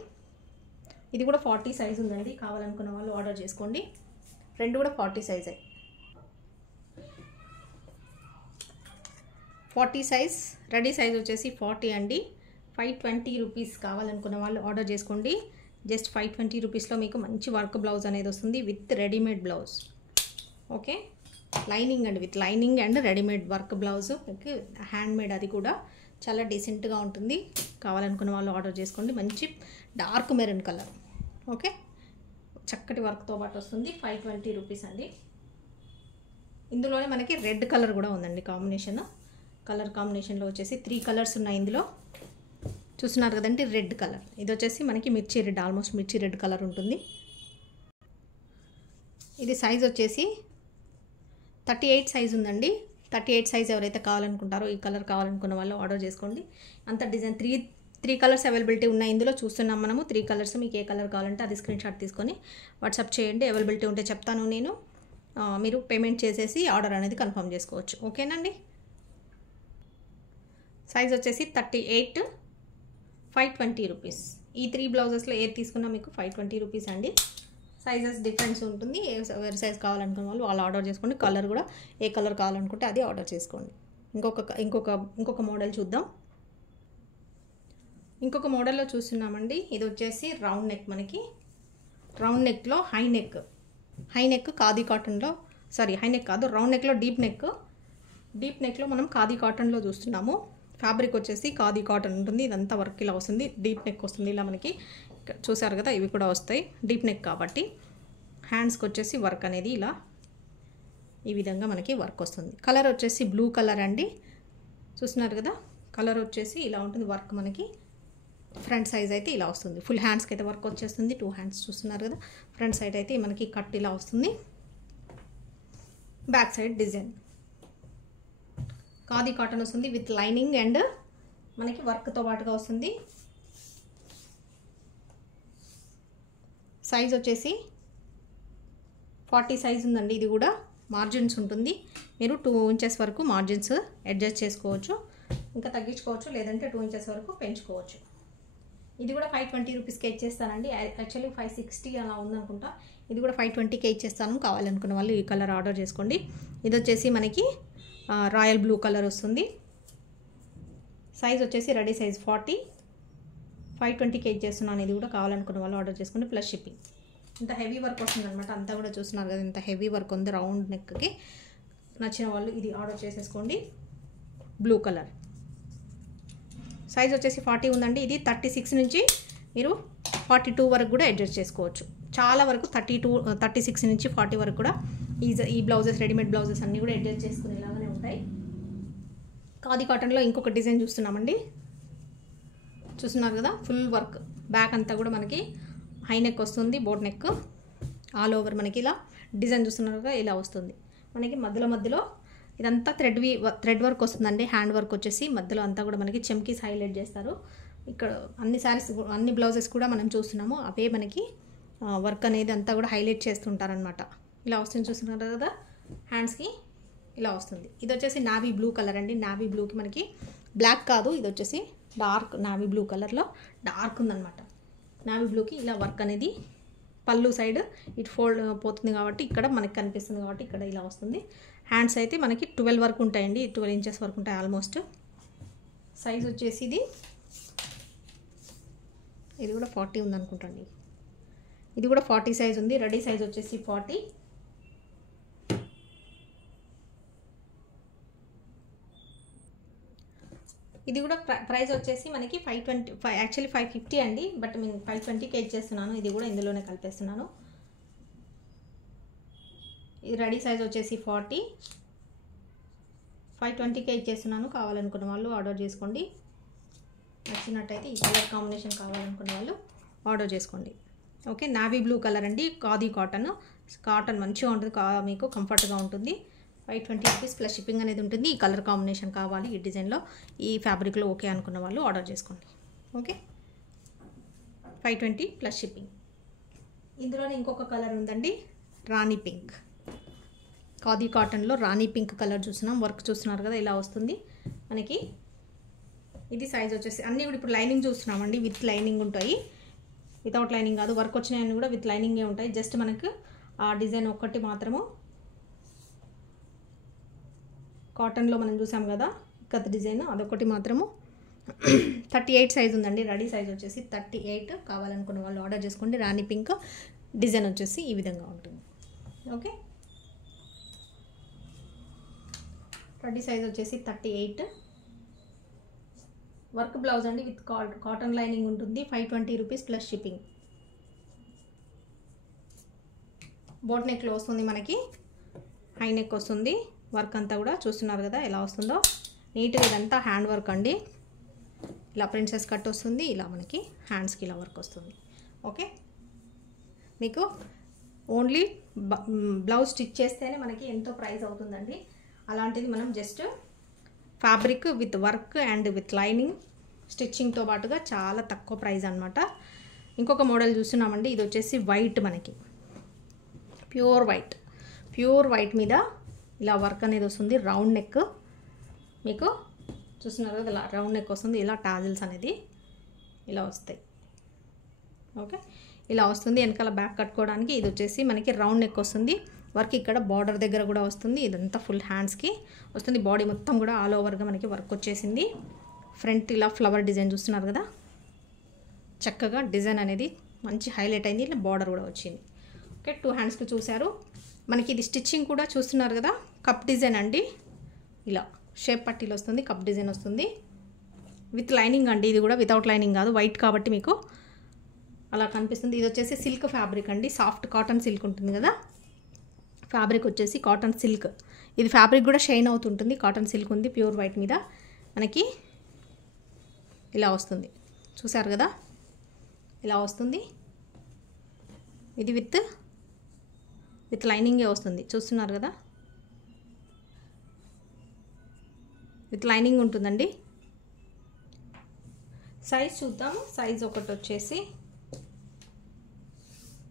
ఇది కూడా 40 సైజ్ ఉందండి, కావాలనుకున్న వాళ్ళు ఆర్డర్ చేసుకోండి. రెండు కూడా 40 సైజే. 40 సైజ్ రెడీ సైజ్ వచ్చేసి 40 అండి. 520 రూపీస్. కావాలనుకున్న వాళ్ళు ఆర్డర్ చేసుకోండి. జస్ట్ 520 రూపీస్లో మీకు మంచి వర్క్ బ్లౌజ్ అనేది వస్తుంది with readymade blouse. Okay, lining అండి, with lining and readymade work blouse, మీకు హ్యాండ్మేడ్, అది కూడా చాలా డీసెంట్గా ఉంటుంది. కావాలనుకున్న వాళ్ళు ఆర్డర్ చేసుకోండి. మంచి డార్క్ మెరూన్ కలర్. ఓకే, చక్కటి వర్క్తో పాటు వస్తుంది. 520 రూపీస్ అండి. ఇందులోనే మనకి రెడ్ కలర్ కూడా ఉందండి కాంబినేషన్. కలర్ కాంబినేషన్లో వచ్చేసి 3 కలర్స్ ఉన్నాయి ఇందులో, చూస్తున్నారు కదండి. రెడ్ కలర్, ఇది వచ్చేసి మనకి మిర్చి రెడ్, ఆల్మోస్ట్ మిర్చి రెడ్ కలర్ ఉంటుంది. ఇది సైజ్ వచ్చేసి 38 సైజ్ ఉందండి. 38 సైజ్ ఎవరైతే కావాలనుకుంటారో, ఈ కలర్ కావాలనుకున్న వాళ్ళు ఆర్డర్ చేసుకోండి. అంత డిజైన్ 3 కలర్స్ అవైలబిలిటీ ఉన్నాయి ఇందులో, చూస్తున్నాం మనము. 3 కలర్స్, మీకు ఏ కలర్ కావాలంటే అది స్క్రీన్ షాట్ తీసుకొని వాట్సాప్ చేయండి. అవైలబిలిటీ ఉంటే చెప్తాను నేను, మీరు పేమెంట్ చేసేసి ఆర్డర్ అనేది కన్ఫర్మ్ చేసుకోవచ్చు. ఓకేనండి. సైజ్ వచ్చేసి 38, 520 రూపీస్. ఈ 3 బ్లౌజెస్లో ఏది తీసుకున్నా మీకు 520 రూపీస్ అండి. సైజెస్ డిఫరెన్స్ ఉంటుంది, ఎవరి సైజ్ కావాలనుకున్న వాళ్ళు ఆర్డర్ చేసుకోండి. కలర్ కూడా ఏ కలర్ కావాలనుకుంటే అది ఆర్డర్ చేసుకోండి. ఇంకొక మోడల్ చూద్దాం. ఇంకొక మోడల్లో చూస్తున్నామండి. ఇది వచ్చేసి రౌండ్ నెక్, మనకి రౌండ్ నెక్లో హై నెక్ ఖాదీ కాటన్లో, సారీ హై నెక్ కాదు, రౌండ్ నెక్లో డీప్ నెక్లో మనం ఖాదీ కాటన్లో చూస్తున్నాము. ఫ్యాబ్రిక్ వచ్చేసి ఖాదీ కాటన్ ఉంటుంది. ఇదంతా వర్క్ ఇలా వస్తుంది, డీప్ నెక్ వస్తుంది. ఇలా మనకి చూసారు కదా, ఇవి కూడా వస్తాయి డీప్ నెక్ కాబట్టి. హ్యాండ్స్కి వచ్చేసి వర్క్ అనేది ఇలా ఈ విధంగా మనకి వర్క్ వస్తుంది. కలర్ వచ్చేసి బ్లూ కలర్ అండి, చూస్తున్నారు కదా. కలర్ వచ్చేసి ఇలా ఉంటుంది వర్క్. మనకి ఫ్రంట్ సైజ్ అయితే ఇలా వస్తుంది. ఫుల్ హ్యాండ్స్కి అయితే వర్క్ వచ్చేస్తుంది. 2 హ్యాండ్స్ చూస్తున్నారు కదా. ఫ్రంట్ సైడ్ అయితే మనకి కట్ ఇలా వస్తుంది. Back side design khadi cotton వస్తుంది విత్ లైనింగ్ అండ్ మనకి వర్క్తో పాటుగా వస్తుంది. సైజ్ వచ్చేసి 40 సైజ్ ఉందండి. ఇది కూడా మార్జిన్స్ ఉంటుంది, మీరు 2 ఇంచెస్ వరకు మార్జిన్స్ అడ్జస్ట్ చేసుకోవచ్చు, ఇంకా తగ్గించుకోవచ్చు, లేదంటే 2 ఇంచెస్ వరకు పెంచుకోవచ్చు. ఇది కూడా 520 రూపీస్కి ఇచ్చేస్తానండి. యాక్చువల్లీ 560 అలా ఉందనుకుంటా. ఇది కూడా 520కి ఇచ్చేస్తాను. కావాలనుకున్న వాళ్ళు ఈ కలర్ ఆర్డర్ చేసుకోండి. ఇది వచ్చేసి మనకి రాయల్ బ్లూ కలర్ వస్తుంది. సైజ్ వచ్చేసి రెడీ సైజ్ 40, 520కి ఇచ్చేస్తున్నాను. ఇది కూడా కావాలనుకున్న వాళ్ళు ఆర్డర్ చేసుకోండి, ప్లస్ షిప్పింగ్. ఇంత హెవీ వర్క్ వస్తుంది అనమాట. అంతా కూడా చూస్తున్నారు కదా, ఇంత హెవీ వర్క్ ఉంది రౌండ్ నెక్కి. నచ్చిన వాళ్ళు ఇది ఆర్డర్ చేసేసుకోండి. Blue colour. సైజ్ వచ్చేసి 40 ఉందండి. ఇది 36 నుంచి మీరు 42 వరకు కూడా అడ్జస్ట్ చేసుకోవచ్చు. చాలా వరకు 36 నుంచి 40 వరకు కూడా ఈ బ్లౌజెస్, రెడీమేడ్ బ్లౌజెస్ అన్నీ కూడా అడ్జస్ట్ చేసుకునేలాగానే ఉంటాయి. ఖాదీ కాటన్లో ఇంకొక డిజైన్ చూస్తున్నామండి. చూస్తున్నారు కదా, ఫుల్ వర్క్. బ్యాక్ అంతా కూడా మనకి హై నెక్ వస్తుంది, బోట్ నెక్ ఆల్ ఓవర్. మనకి ఇలా డిజైన్ చూస్తున్నారు కదా, ఇలా వస్తుంది. మనకి మధ్యలో ఇదంతా థ్రెడ్ వర్క్ వస్తుందండి. హ్యాండ్ వర్క్ వచ్చేసి మధ్యలో అంతా కూడా మనకి చెమ్కీస్ హైలైట్ చేస్తారు. ఇక్కడ అన్ని శారీస్ అన్ని బ్లౌజెస్ కూడా మనం చూస్తున్నాము, అవే మనకి వర్క్ అనేది అంతా కూడా హైలైట్ చేస్తుంటారనమాట. ఇలా వస్తుంది చూస్తున్నారు కదా హ్యాండ్స్కి, ఇలా వస్తుంది. ఇది వచ్చేసి నావీ బ్లూ కలర్ అండి. నావీ బ్లూకి మనకి బ్లాక్ కాదు, ఇది వచ్చేసి డార్క్ నావీ బ్లూ కలర్లో డార్క్ ఉందన్నమాట. నావీ బ్లూకి ఇలా వర్క్ అనేది పళ్ళు సైడ్ ఇటు ఫోల్డ్ పోతుంది కాబట్టి ఇక్కడ మనకి కనిపిస్తుంది కాబట్టి ఇక్కడ ఇలా వస్తుంది. హ్యాండ్స్ అయితే మనకి 12 వరకు ఉంటాయండి, 12 ఇంచెస్ వరకు ఉంటాయి ఆల్మోస్ట్. సైజ్ వచ్చేసి ఇది కూడా 40 ఉంది అనుకుంటండి. ఇది కూడా 40 సైజ్ ఉంది. రెడీ సైజ్ వచ్చేసి 40. ఇది కూడా ప్రైస్ వచ్చేసి మనకి 520, యాక్చువల్లీ 550 అండి, బట్ నేను 520కి ఇచ్చేస్తున్నాను. ఇది కూడా ఇందులోనే కలిపేస్తున్నాను. ఇది రెడీ సైజ్ వచ్చేసి 40, 520కే ఇచ్చేస్తున్నాను. కావాలనుకున్న వాళ్ళు ఆర్డర్ చేసుకోండి. నచ్చినట్టయితే ఈ కలర్ కాంబినేషన్ కావాలనుకున్న వాళ్ళు ఆర్డర్ చేసుకోండి. ఓకే, నావీ బ్లూ కలర్ అండి, ఖాదీ కాటన్ మంచిగా ఉంటుంది, మీకు కంఫర్ట్గా ఉంటుంది. 520 రూపీస్ ప్లస్ షిప్పింగ్ అనేది ఉంటుంది. ఈ కలర్ కాంబినేషన్ కావాలి, ఈ డిజైన్లో, ఈ ఫ్యాబ్రిక్లో ఓకే అనుకున్న వాళ్ళు ఆర్డర్ చేసుకోండి. Okay, 520 plus shipping. ఇందులోనే ఇంకొక కలర్ ఉందండి, రాణి పింక్. ఖాదీ కాటన్లో రాణి పింక్ కలర్ చూస్తున్నాం. వర్క్ చూస్తున్నారు కదా, ఇలా వస్తుంది మనకి. ఇది సైజ్ వచ్చేసి అన్నీ కూడా ఇప్పుడు లైనింగ్ చూస్తున్నామండి, విత్ లైనింగ్ ఉంటాయి, వితౌట్ లైనింగ్ కాదు. వర్క్ వచ్చినాయన్నీ కూడా విత్ లైనింగే ఉంటాయి. జస్ట్ మనకు ఆ డిజైన్ ఒక్కటి మాత్రము కాటన్లో మనం చూసాం కదా ఇక్కత్ డిజైన్, అదొకటి మాత్రము 38 సైజ్ ఉందండి. రెడీ సైజ్ వచ్చేసి 38. కావాలనుకున్న వాళ్ళు ఆర్డర్ చేసుకోండి. రాణి పింక్ డిజైన్ వచ్చేసి ఈ విధంగా ఉంటుంది. ఓకే, రెడీ సైజ్ వచ్చేసి 38. వర్క్ బ్లౌజ్ అండి, విత్ కాటన్ లైనింగ్ ఉంటుంది. 520 రూపీస్ ప్లస్ షిప్పింగ్. బోట్ నెక్లో వస్తుంది మనకి, హై నెక్ వస్తుంది. వర్క్ అంతా కూడా చూస్తున్నారు కదా ఎలా వస్తుందో, నీట్గా. ఇదంతా హ్యాండ్ వర్క్ అండి. ఇలా ప్రిన్సెస్ కట్ వస్తుంది, ఇలా మనకి హ్యాండ్స్కి ఇలా వర్క్ వస్తుంది. ఓకే, మీకు ఓన్లీ బ్లౌజ్ స్టిచ్ చేస్తేనే మనకి ఎంతో ప్రైస్ అవుతుందండి. అలాంటిది మనం just fabric with work and with lining స్టిచ్చింగ్తో పాటుగా చాలా తక్కువ ప్రైస్ అనమాట. ఇంకొక మోడల్ చూస్తున్నామండి. ఇది వచ్చేసి వైట్, మనకి ప్యూర్ వైట్ మీద ఇలా వర్క్ అనేది వస్తుంది. రౌండ్ నెక్ మీకు చూస్తున్నారు కదా, ఇలా రౌండ్ నెక్ వస్తుంది. ఇలా టాజిల్స్ అనేది ఇలా వస్తాయి. ఓకే, ఇలా వస్తుంది. వెనకాల బ్యాక్ కట్టుకోవడానికి ఇది వచ్చేసి మనకి రౌండ్ నెక్ వస్తుంది. వర్క్ ఇక్కడ బార్డర్ దగ్గర కూడా వస్తుంది. ఇదంతా ఫుల్ హ్యాండ్స్కి వస్తుంది. బాడీ మొత్తం కూడా ఆల్ ఓవర్గా మనకి వర్క్ వచ్చేసింది. ఫ్రంట్ ఇలా ఫ్లవర్ డిజైన్ చూస్తున్నారు కదా, చక్కగా డిజైన్ అనేది మంచి హైలైట్ అయింది. ఇలా బార్డర్ కూడా వచ్చింది. ఓకే, 2 హ్యాండ్స్కి చూశారు. మనకి ఇది స్టిచ్చింగ్ కూడా చూస్తున్నారు కదా, కప్ డిజైన్ అండి. ఇలా షేప్ పట్టీలు వస్తుంది, కప్ డిజైన్ వస్తుంది విత్ లైనింగ్ అండి. ఇది కూడా వితౌట్ లైనింగ్ కాదు, వైట్ కాబట్టి మీకు అలా కనిపిస్తుంది. ఇది వచ్చేసి సిల్క్ ఫ్యాబ్రిక్ అండి, సాఫ్ట్ కాటన్ సిల్క్ ఉంటుంది కదా, ఫ్యాబ్రిక్ వచ్చేసి కాటన్ సిల్క్. ఇది ఫ్యాబ్రిక్ కూడా షైన్ అవుతుంటుంది. కాటన్ సిల్క్ ఉంది, ప్యూర్ వైట్ మీద మనకి ఇలా వస్తుంది. చూసారు కదా, ఇలా వస్తుంది. ఇది విత్ లైనింగే వస్తుంది. చూస్తున్నారు కదా, విత్ లైనింగ్ ఉంటుందండి. సైజ్ చూద్దాం. సైజ్ ఒకటి వచ్చేసి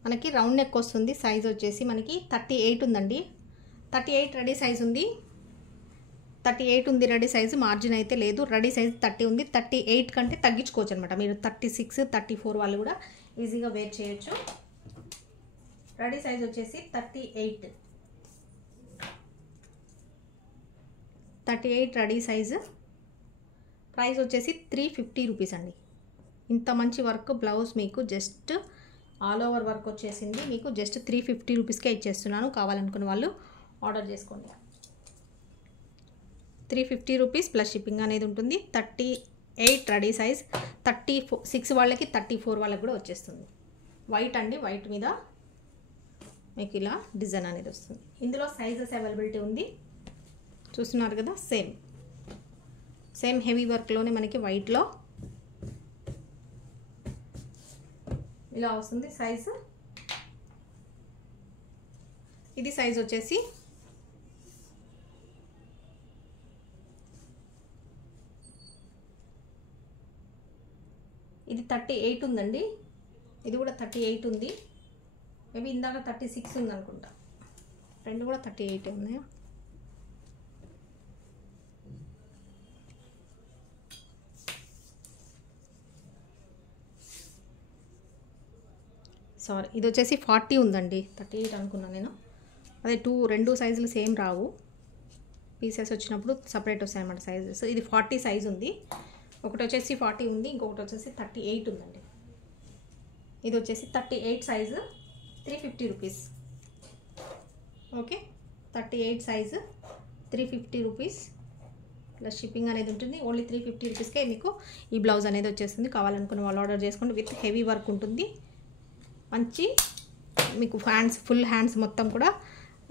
మనకి రౌండ్ నెక్ వస్తుంది. సైజ్ వచ్చేసి మనకి 38 ఉందండి. 38 రెడీ సైజ్ ఉంది. 38 ఉంది రెడీ సైజు, మార్జిన్ అయితే లేదు. రెడీ సైజ్ 30 ఉంది. 38 కంటే తగ్గించుకోవచ్చు అనమాట. మీరు 36, 34 వాళ్ళు కూడా ఈజీగా వేర్ చేయొచ్చు. రెడీ సైజ్ వచ్చేసి 38 రెడీ సైజు. ప్రైస్ వచ్చేసి 350 రూపీస్ అండి. ఇంత మంచి వర్క్ బ్లౌజ్ మీకు జస్ట్ ఆల్ ఓవర్ వర్క్ వచ్చేసింది. మీకు జస్ట్ 350 రూపీస్కే ఇచ్చేస్తున్నాను. కావాలనుకున్న వాళ్ళు ఆర్డర్ చేసుకోండి. 350 రూపీస్ ప్లస్ షిప్పింగ్ అనేది ఉంటుంది. 38 రెడీ సైజ్. 36 వాళ్ళకి 34 వాళ్ళకి కూడా వచ్చేస్తుంది. వైట్ అండి, వైట్ మీద మీకు ఇలా డిజైన్ అనేది వస్తుంది. ఇందులో సైజెస్ అవైలబిలిటీ ఉంది. చూస్తున్నారు కదా, సేమ్ హెవీ వర్క్లోనే మనకి వైట్లో ఇలా వస్తుంది సైజు. ఇది సైజ్ వచ్చేసి ఇది 38 ఉందండి, ఇది కూడా 38 ఉంది. మేబీ ఇందాక 36 ఉంది అనుకుంటా. రెండు కూడా 38 ఉన్నాయా? సారీ, ఇది వచ్చేసి 40 ఉందండి. 38 అనుకున్నాను నేను. అదే రెండు సైజులు సేమ్ రావు, పీసెస్ వచ్చినప్పుడు సపరేట్ వస్తాయి అన్నమాట సైజెస్. ఇది 40 సైజు ఉంది. ఒకటి వచ్చేసి 40 ఉంది, ఇంకొకటి వచ్చేసి 38 ఉందండి. ఇది వచ్చేసి 38 size, 350 rupees. Okay, 38 size 350 rupees plus shipping అనేది ఉంటుంది. ఓన్లీ 350 రూపీస్కే మీకు ఈ బ్లౌజ్ అనేది వచ్చేస్తుంది. కావాలనుకున్న వాళ్ళు ఆర్డర్ చేసుకోండి. విత్ హెవీ వర్క్ ఉంటుంది. మంచి మీకు హ్యాండ్స్, ఫుల్ హ్యాండ్స్ మొత్తం కూడా,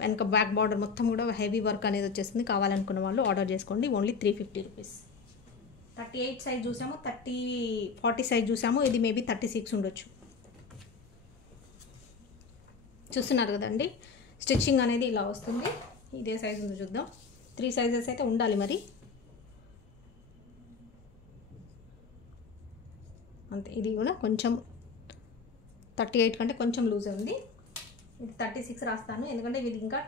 వెనక బ్యాక్ బార్డర్ మొత్తం కూడా హెవీ వర్క్ అనేది వచ్చేస్తుంది. కావాలనుకున్న వాళ్ళు ఆర్డర్ చేసుకోండి. Only 350 rupees. 38 సైజ్ చూసాము, 40 సైజ్ చూసాము. ఇది మేబీ 36 ఉండొచ్చు. చూస్తున్నారు కదండి, స్టిచ్చింగ్ అనేది ఇలా వస్తుంది. ఇదే సైజ్ ఉంది, చూద్దాం. 3 సైజెస్ అయితే ఉండాలి మరి. అంతే, ఇది కూడా కొంచెం 38 కంటే కొంచెం లూజ్ ఉంది. ఇది 36 రాస్తాను, ఎందుకంటే ఇది ఇంకా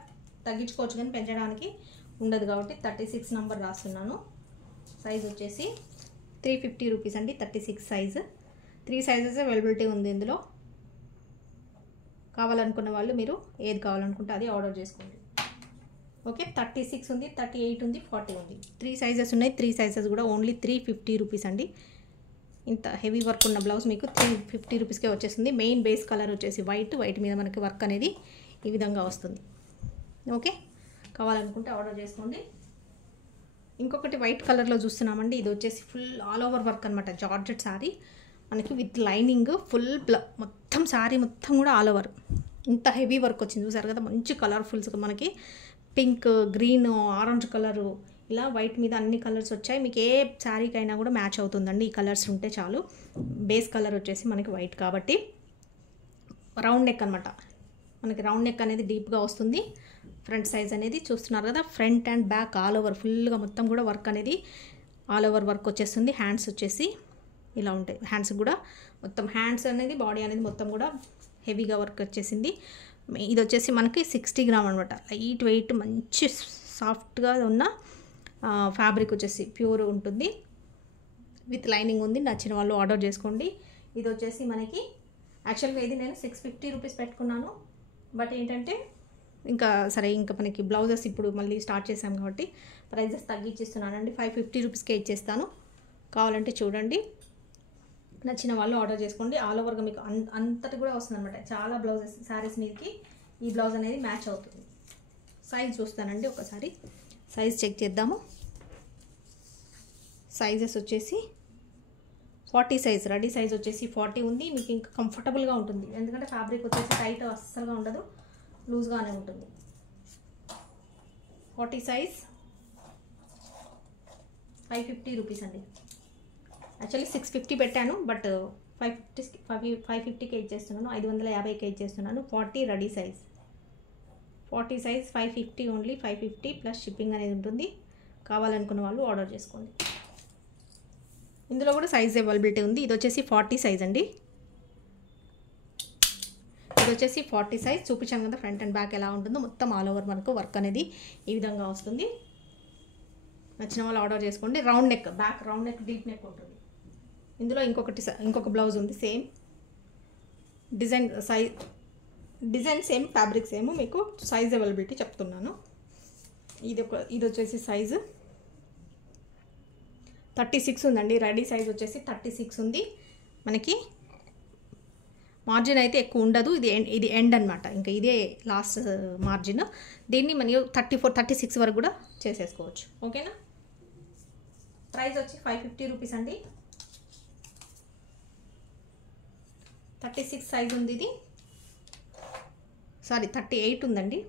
తగ్గించుకోవచ్చు కానీ పెంచడానికి ఉండదు కాబట్టి 36 నెంబర్ రాస్తున్నాను. సైజ్ వచ్చేసి 350 రూపీస్ అండి. 36 సైజు. 3 సైజెస్ అవైలబిలిటీ ఉంది ఇందులో. కావాలనుకున్న వాళ్ళు మీరు ఏది కావాలనుకుంటే అది ఆర్డర్ చేసుకోండి. ఓకే, 36 ఉంది, 38 ఉంది, 40 ఉంది. 3 సైజెస్ ఉన్నాయి. 3 సైజెస్ కూడా ఓన్లీ 350 రూపీస్ అండి. ఇంత హెవీ వర్క్ ఉన్న బ్లౌజ్ మీకు 350 రూపీస్కే వచ్చేస్తుంది. మెయిన్ బేస్ కలర్ వచ్చేసి వైట్ మీద మనకి వర్క్ అనేది ఈ విధంగా వస్తుంది. ఓకే, కావాలనుకుంటే ఆర్డర్ చేసుకోండి. ఇంకొకటి వైట్ కలర్లో చూస్తున్నామండి. ఇది వచ్చేసి ఫుల్ ఆల్ ఓవర్ వర్క్ అనమాట. జార్జెట్ శారీ మనకి విత్ లైనింగ్, ఫుల్ మొత్తం శారీ మొత్తం కూడా ఆల్ ఓవర్ ఇంత హెవీ వర్క్ వచ్చింది. చూసారు కదా, మంచి కలర్ఫుల్స్ మనకి పింక్, గ్రీన్, ఆరెంజ్ కలరు, ఇలా వైట్ మీద అన్ని కలర్స్ వచ్చాయి. మీకు ఏ శారీకైనా కూడా మ్యాచ్ అవుతుందండి. ఈ కలర్స్ ఉంటే చాలు. బేస్ కలర్ వచ్చేసి మనకి వైట్ కాబట్టి రౌండ్ నెక్ అనమాట. మనకి రౌండ్ నెక్ అనేది డీప్గా వస్తుంది. ఫ్రంట్ సైజ్ అనేది చూస్తున్నారు కదా, front and back all over ఫుల్గా మొత్తం కూడా వర్క్ అనేది ఆల్ ఓవర్ వర్క్ వచ్చేస్తుంది. హ్యాండ్స్ వచ్చేసి ఇలా ఉంటాయి. హ్యాండ్స్ కూడా మొత్తం హ్యాండ్స్ అనేది, బాడీ అనేది మొత్తం కూడా హెవీగా వర్క్ వచ్చేసింది. ఇది వచ్చేసి మనకి 60 గ్రామ్ అనమాట. లైట్ వెయిట్, మంచి సాఫ్ట్గా ఉన్న ఫ్యాబ్రిక్ వచ్చేసి ప్యూర్ ఉంటుంది. విత్ లైనింగ్ ఉంది. నచ్చిన వాళ్ళు ఆర్డర్ చేసుకోండి. ఇది వచ్చేసి మనకి యాక్చువల్గా ఇది నేను 650 రూపీస్ పెట్టుకున్నాను. బట్ ఏంటంటే ఇంకా సరే, ఇంకా మనకి బ్లౌజెస్ ఇప్పుడు మళ్ళీ స్టార్ట్ చేసాం కాబట్టి ప్రైజెస్ తగ్గించిస్తున్నానండి. 550 రూపీస్కే ఇచ్చేస్తాను. కావాలంటే చూడండి, నచ్చిన వాళ్ళు ఆర్డర్ చేసుకోండి. ఆల్ ఓవర్గా మీకు అంతటి కూడా వస్తుంది అనమాట. చాలా బ్లౌజెస్ శారీస్ మీదకి ఈ బ్లౌజ్ అనేది మ్యాచ్ అవుతుంది. సైజ్ చూస్తానండి ఒకసారి, సైజ్ చెక్ చేద్దాము. సైజెస్ వచ్చేసి 40 సైజ్, రెడీ సైజ్ వచ్చేసి 40 ఉంది. మీకు ఇంకా కంఫర్టబుల్గా ఉంటుంది, ఎందుకంటే ఫ్యాబ్రిక్ వచ్చేసి టైట్ అస్సలుగా ఉండదు, లూజ్గానే ఉంటుంది. 40 సైజ్ 550 రూపీస్ అండి. యాక్చువల్లీ 650 పెట్టాను, బట్ 550కే ఇచ్చేస్తున్నాను. 550కే ఇచ్చేస్తున్నాను. 40 ready size, 40 size 550 only. 550 plus shipping అనేది ఉంటుంది. కావాలనుకున్న వాళ్ళు ఆర్డర్ చేసుకోండి. ఇందులో కూడా సైజ్ అవైలబిలిటీ ఉంది. ఇది వచ్చేసి 40 సైజ్ అండి. ఇది వచ్చేసి 40 సైజ్ చూపించాను కదా, ఫ్రంట్ అండ్ బ్యాక్ ఎలా ఉంటుందో మొత్తం ఆల్ ఓవర్ మనకు వర్క్ అనేది ఈ విధంగా వస్తుంది. నచ్చిన వాళ్ళు ఆర్డర్ చేసుకోండి. Round neck, back round neck, deep neck ఉంటుంది. ఇందులో ఇంకొక బ్లౌజ్ ఉంది. Same design same, fabric same. మీకు సైజ్ అవైలబిలిటీ చెప్తున్నాను. ఇది వచ్చేసి సైజు 36 ఉందండి. రెడీ సైజ్ వచ్చేసి 36 ఉంది. మనకి మార్జిన్ అయితే ఎక్కువ ఉండదు. ఇది ఎండ్ అనమాట, ఇంకా ఇదే లాస్ట్ మార్జిన్. దీన్ని మనం 34, 36 వరకు కూడా చేసేసుకోవచ్చు. ఓకేనా. ప్రైస్ వచ్చి 550 రూపీస్ అండి. 36 సైజ్ ఉంది. ఇది 38 ఉందండి.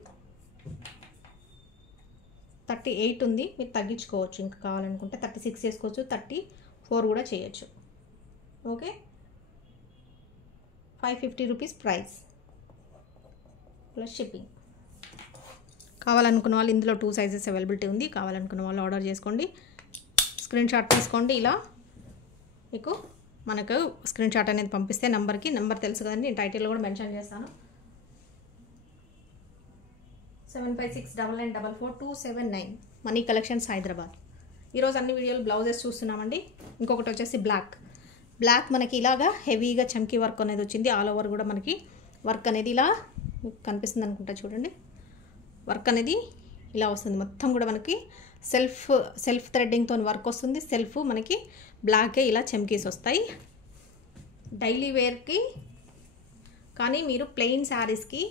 38 ఉంది. మీరు తగ్గించుకోవచ్చు, ఇంకా కావాలనుకుంటే 36 చేసుకోవచ్చు, 34 కూడా చేయొచ్చు. Okay, 550 rupees price plus shipping. కావాలనుకున్న వాళ్ళు ఇందులో 2 సైజెస్ అవైలబిలిటీ ఉంది. కావాలనుకున్న వాళ్ళు ఆర్డర్ చేసుకోండి. స్క్రీన్ షాట్ తీసుకోండి. ఇలా మీకు మనకు స్క్రీన్ షాట్ అనేది పంపిస్తే నెంబర్కి, నెంబర్ తెలుసు కదండి, నేను టైటిల్లో కూడా మెన్షన్ చేస్తాను. 7569944279 మనీ కలెక్షన్స్ హైదరాబాద్. ఈరోజు అన్ని వీడియోలు బ్లౌజెస్ చూస్తున్నామండి. ఇంకొకటి వచ్చేసి బ్లాక్ మనకి ఇలాగా హెవీగా చమ్కీ వర్క్ అనేది వచ్చింది. ఆల్ ఓవర్ కూడా మనకి వర్క్ అనేది ఇలా కనిపిస్తుంది అనుకుంటా, చూడండి. వర్క్ అనేది ఇలా వస్తుంది, మొత్తం కూడా మనకి సెల్ఫ్ థ్రెడ్డింగ్తో వర్క్ వస్తుంది. సెల్ఫ్ మనకి బ్లాకే ఇలా చమ్కీస్ వస్తాయి. డైలీ వేర్కి కానీ మీరు ప్లెయిన్ శారీస్కి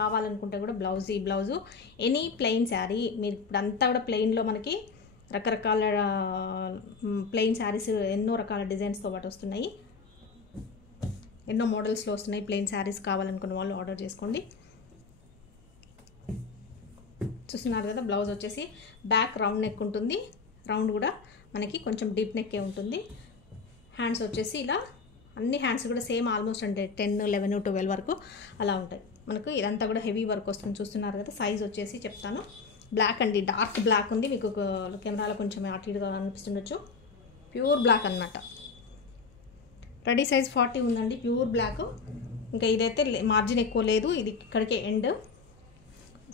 కావాలనుకుంటే కూడా ఈ బ్లౌజు ఎనీ ప్లెయిన్ శారీ, మీరు ఇప్పుడు అంతా కూడా ప్లెయిన్లో మనకి రకరకాల ప్లెయిన్ శారీస్ ఎన్నో రకాల డిజైన్స్తో పాటు వస్తున్నాయి, ఎన్నో మోడల్స్లో వస్తున్నాయి. ప్లెయిన్ శారీస్ కావాలనుకున్న వాళ్ళు ఆర్డర్ చేసుకోండి. చూస్తున్నారు కదా, బ్లౌజ్ వచ్చేసి బ్యాక్ రౌండ్ నెక్ ఉంటుంది. రౌండ్ కూడా మనకి కొంచెం డీప్ నెక్కే ఉంటుంది. హ్యాండ్స్ వచ్చేసి ఇలా అన్ని హ్యాండ్స్ కూడా సేమ్ ఆల్మోస్ట్ అంటే 10, 11, 12 వరకు అలా ఉంటాయి. మనకు ఇదంతా కూడా హెవీ వర్క్ వస్తుంది. చూస్తున్నారు కదా, సైజ్ వచ్చేసి చెప్తాను. బ్లాక్ అండి, డార్క్ బ్లాక్ ఉంది. మీకు కెమెరాలో కొంచెం అటు ఇటుగా అనిపిస్తుండొచ్చు. ప్యూర్ బ్లాక్ అన్నమాట. రెడీ సైజ్ 40 ఉందండి, ప్యూర్ బ్లాక్. ఇంకా ఇదైతే మార్జిన్ ఎక్కువ లేదు, ఇది ఇక్కడికే ఎండ్.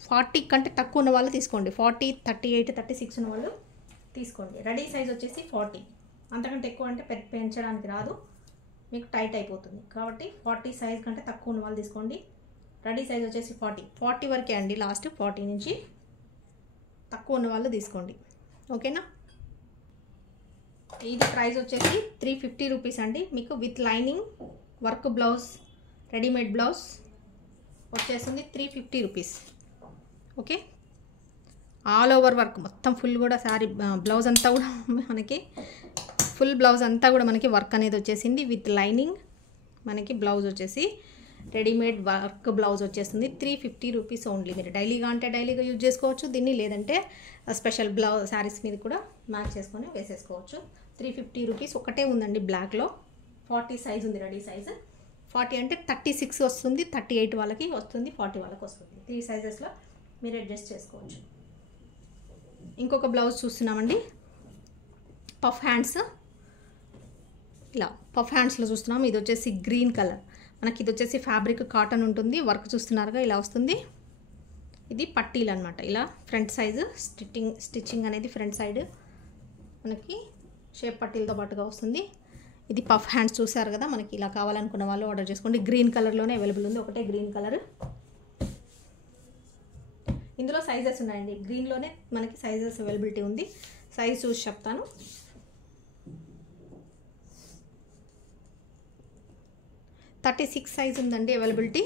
40 కంటే తక్కువ ఉన్న వాళ్ళు తీసుకోండి. 40, 38, 36 ఉన్న వాళ్ళు తీసుకోండి. రెడీ సైజ్ వచ్చేసి 40. అంతకంటే ఎక్కువ అంటే పెంచడానికి రాదు, మీకు టైట్ అయిపోతుంది. కాబట్టి 40 సైజ్ కంటే తక్కువ ఉన్న వాళ్ళు తీసుకోండి. రెడీ సైజ్ వచ్చేసి 40 వరకే అండి, లాస్ట్ 40 నుంచి తక్కువ ఉన్న వాళ్ళు తీసుకోండి. ఓకేనా. ఇది ప్రైస్ వచ్చేసి 350 రూపీస్ అండి. మీకు with lining work blouse, readymade blouse వచ్చేస్తుంది 350 rupees. Okay, all over work మొత్తం ఫుల్ కూడా శారీ బ్లౌజ్ అంతా కూడా మనకి ఫుల్ బ్లౌజ్ అంతా కూడా మనకి వర్క్ అనేది వచ్చేసింది. విత్ లైనింగ్ మనకి బ్లౌజ్ వచ్చేసి రెడీమేడ్ వర్క్ బ్లౌజ్ వచ్చేస్తుంది 350 రూపీస్ ఓన్లీ. మీరు డైలీగా అంటే డైలీగా యూజ్ చేసుకోవచ్చు దీన్ని, లేదంటే స్పెషల్ బ్లౌజ్ శారీస్ మీద కూడా మ్యాచ్ చేసుకొని వేసేసుకోవచ్చు. 350 రూపీస్ ఒకటే ఉందండి బ్లాక్లో. 40 సైజ్ ఉంది, రెడీ సైజ్ 40 అంటే 36 వస్తుంది, 38 వాళ్ళకి వస్తుంది, 40 వాళ్ళకి వస్తుంది. 3 సైజెస్లో మీరు అడ్జస్ట్ చేసుకోవచ్చు. ఇంకొక బ్లౌజ్ చూస్తున్నామండి, పఫ్ హ్యాండ్స్. ఇలా పఫ్ హ్యాండ్స్లో చూస్తున్నాము. ఇది వచ్చేసి గ్రీన్ కలర్ మనకి. ఇది వచ్చేసి ఫ్యాబ్రిక్ కాటన్ ఉంటుంది. వర్క్ చూస్తున్నారుగా ఇలా వస్తుంది. ఇది పట్టీలు అనమాట. ఇలా ఫ్రంట్ సైజు స్టిచ్చింగ్ అనేది ఫ్రంట్ సైడ్ మనకి షేప్ పట్టీలతో పాటుగా వస్తుంది. ఇది పఫ్ హ్యాండ్స్ చూసారు కదా, మనకి ఇలా కావాలనుకున్న వాళ్ళు ఆర్డర్ చేసుకోండి. గ్రీన్ కలర్లోనే అవైలబుల్ ఉంది, ఒకటే గ్రీన్ కలర్. ఇందులో సైజెస్ ఉన్నాయండి, గ్రీన్లోనే మనకి సైజెస్ అవైలబిలిటీ ఉంది. సైజ్ చూసి చెప్తాను. 36 సైజ్ ఉందండి అవైలబిలిటీ.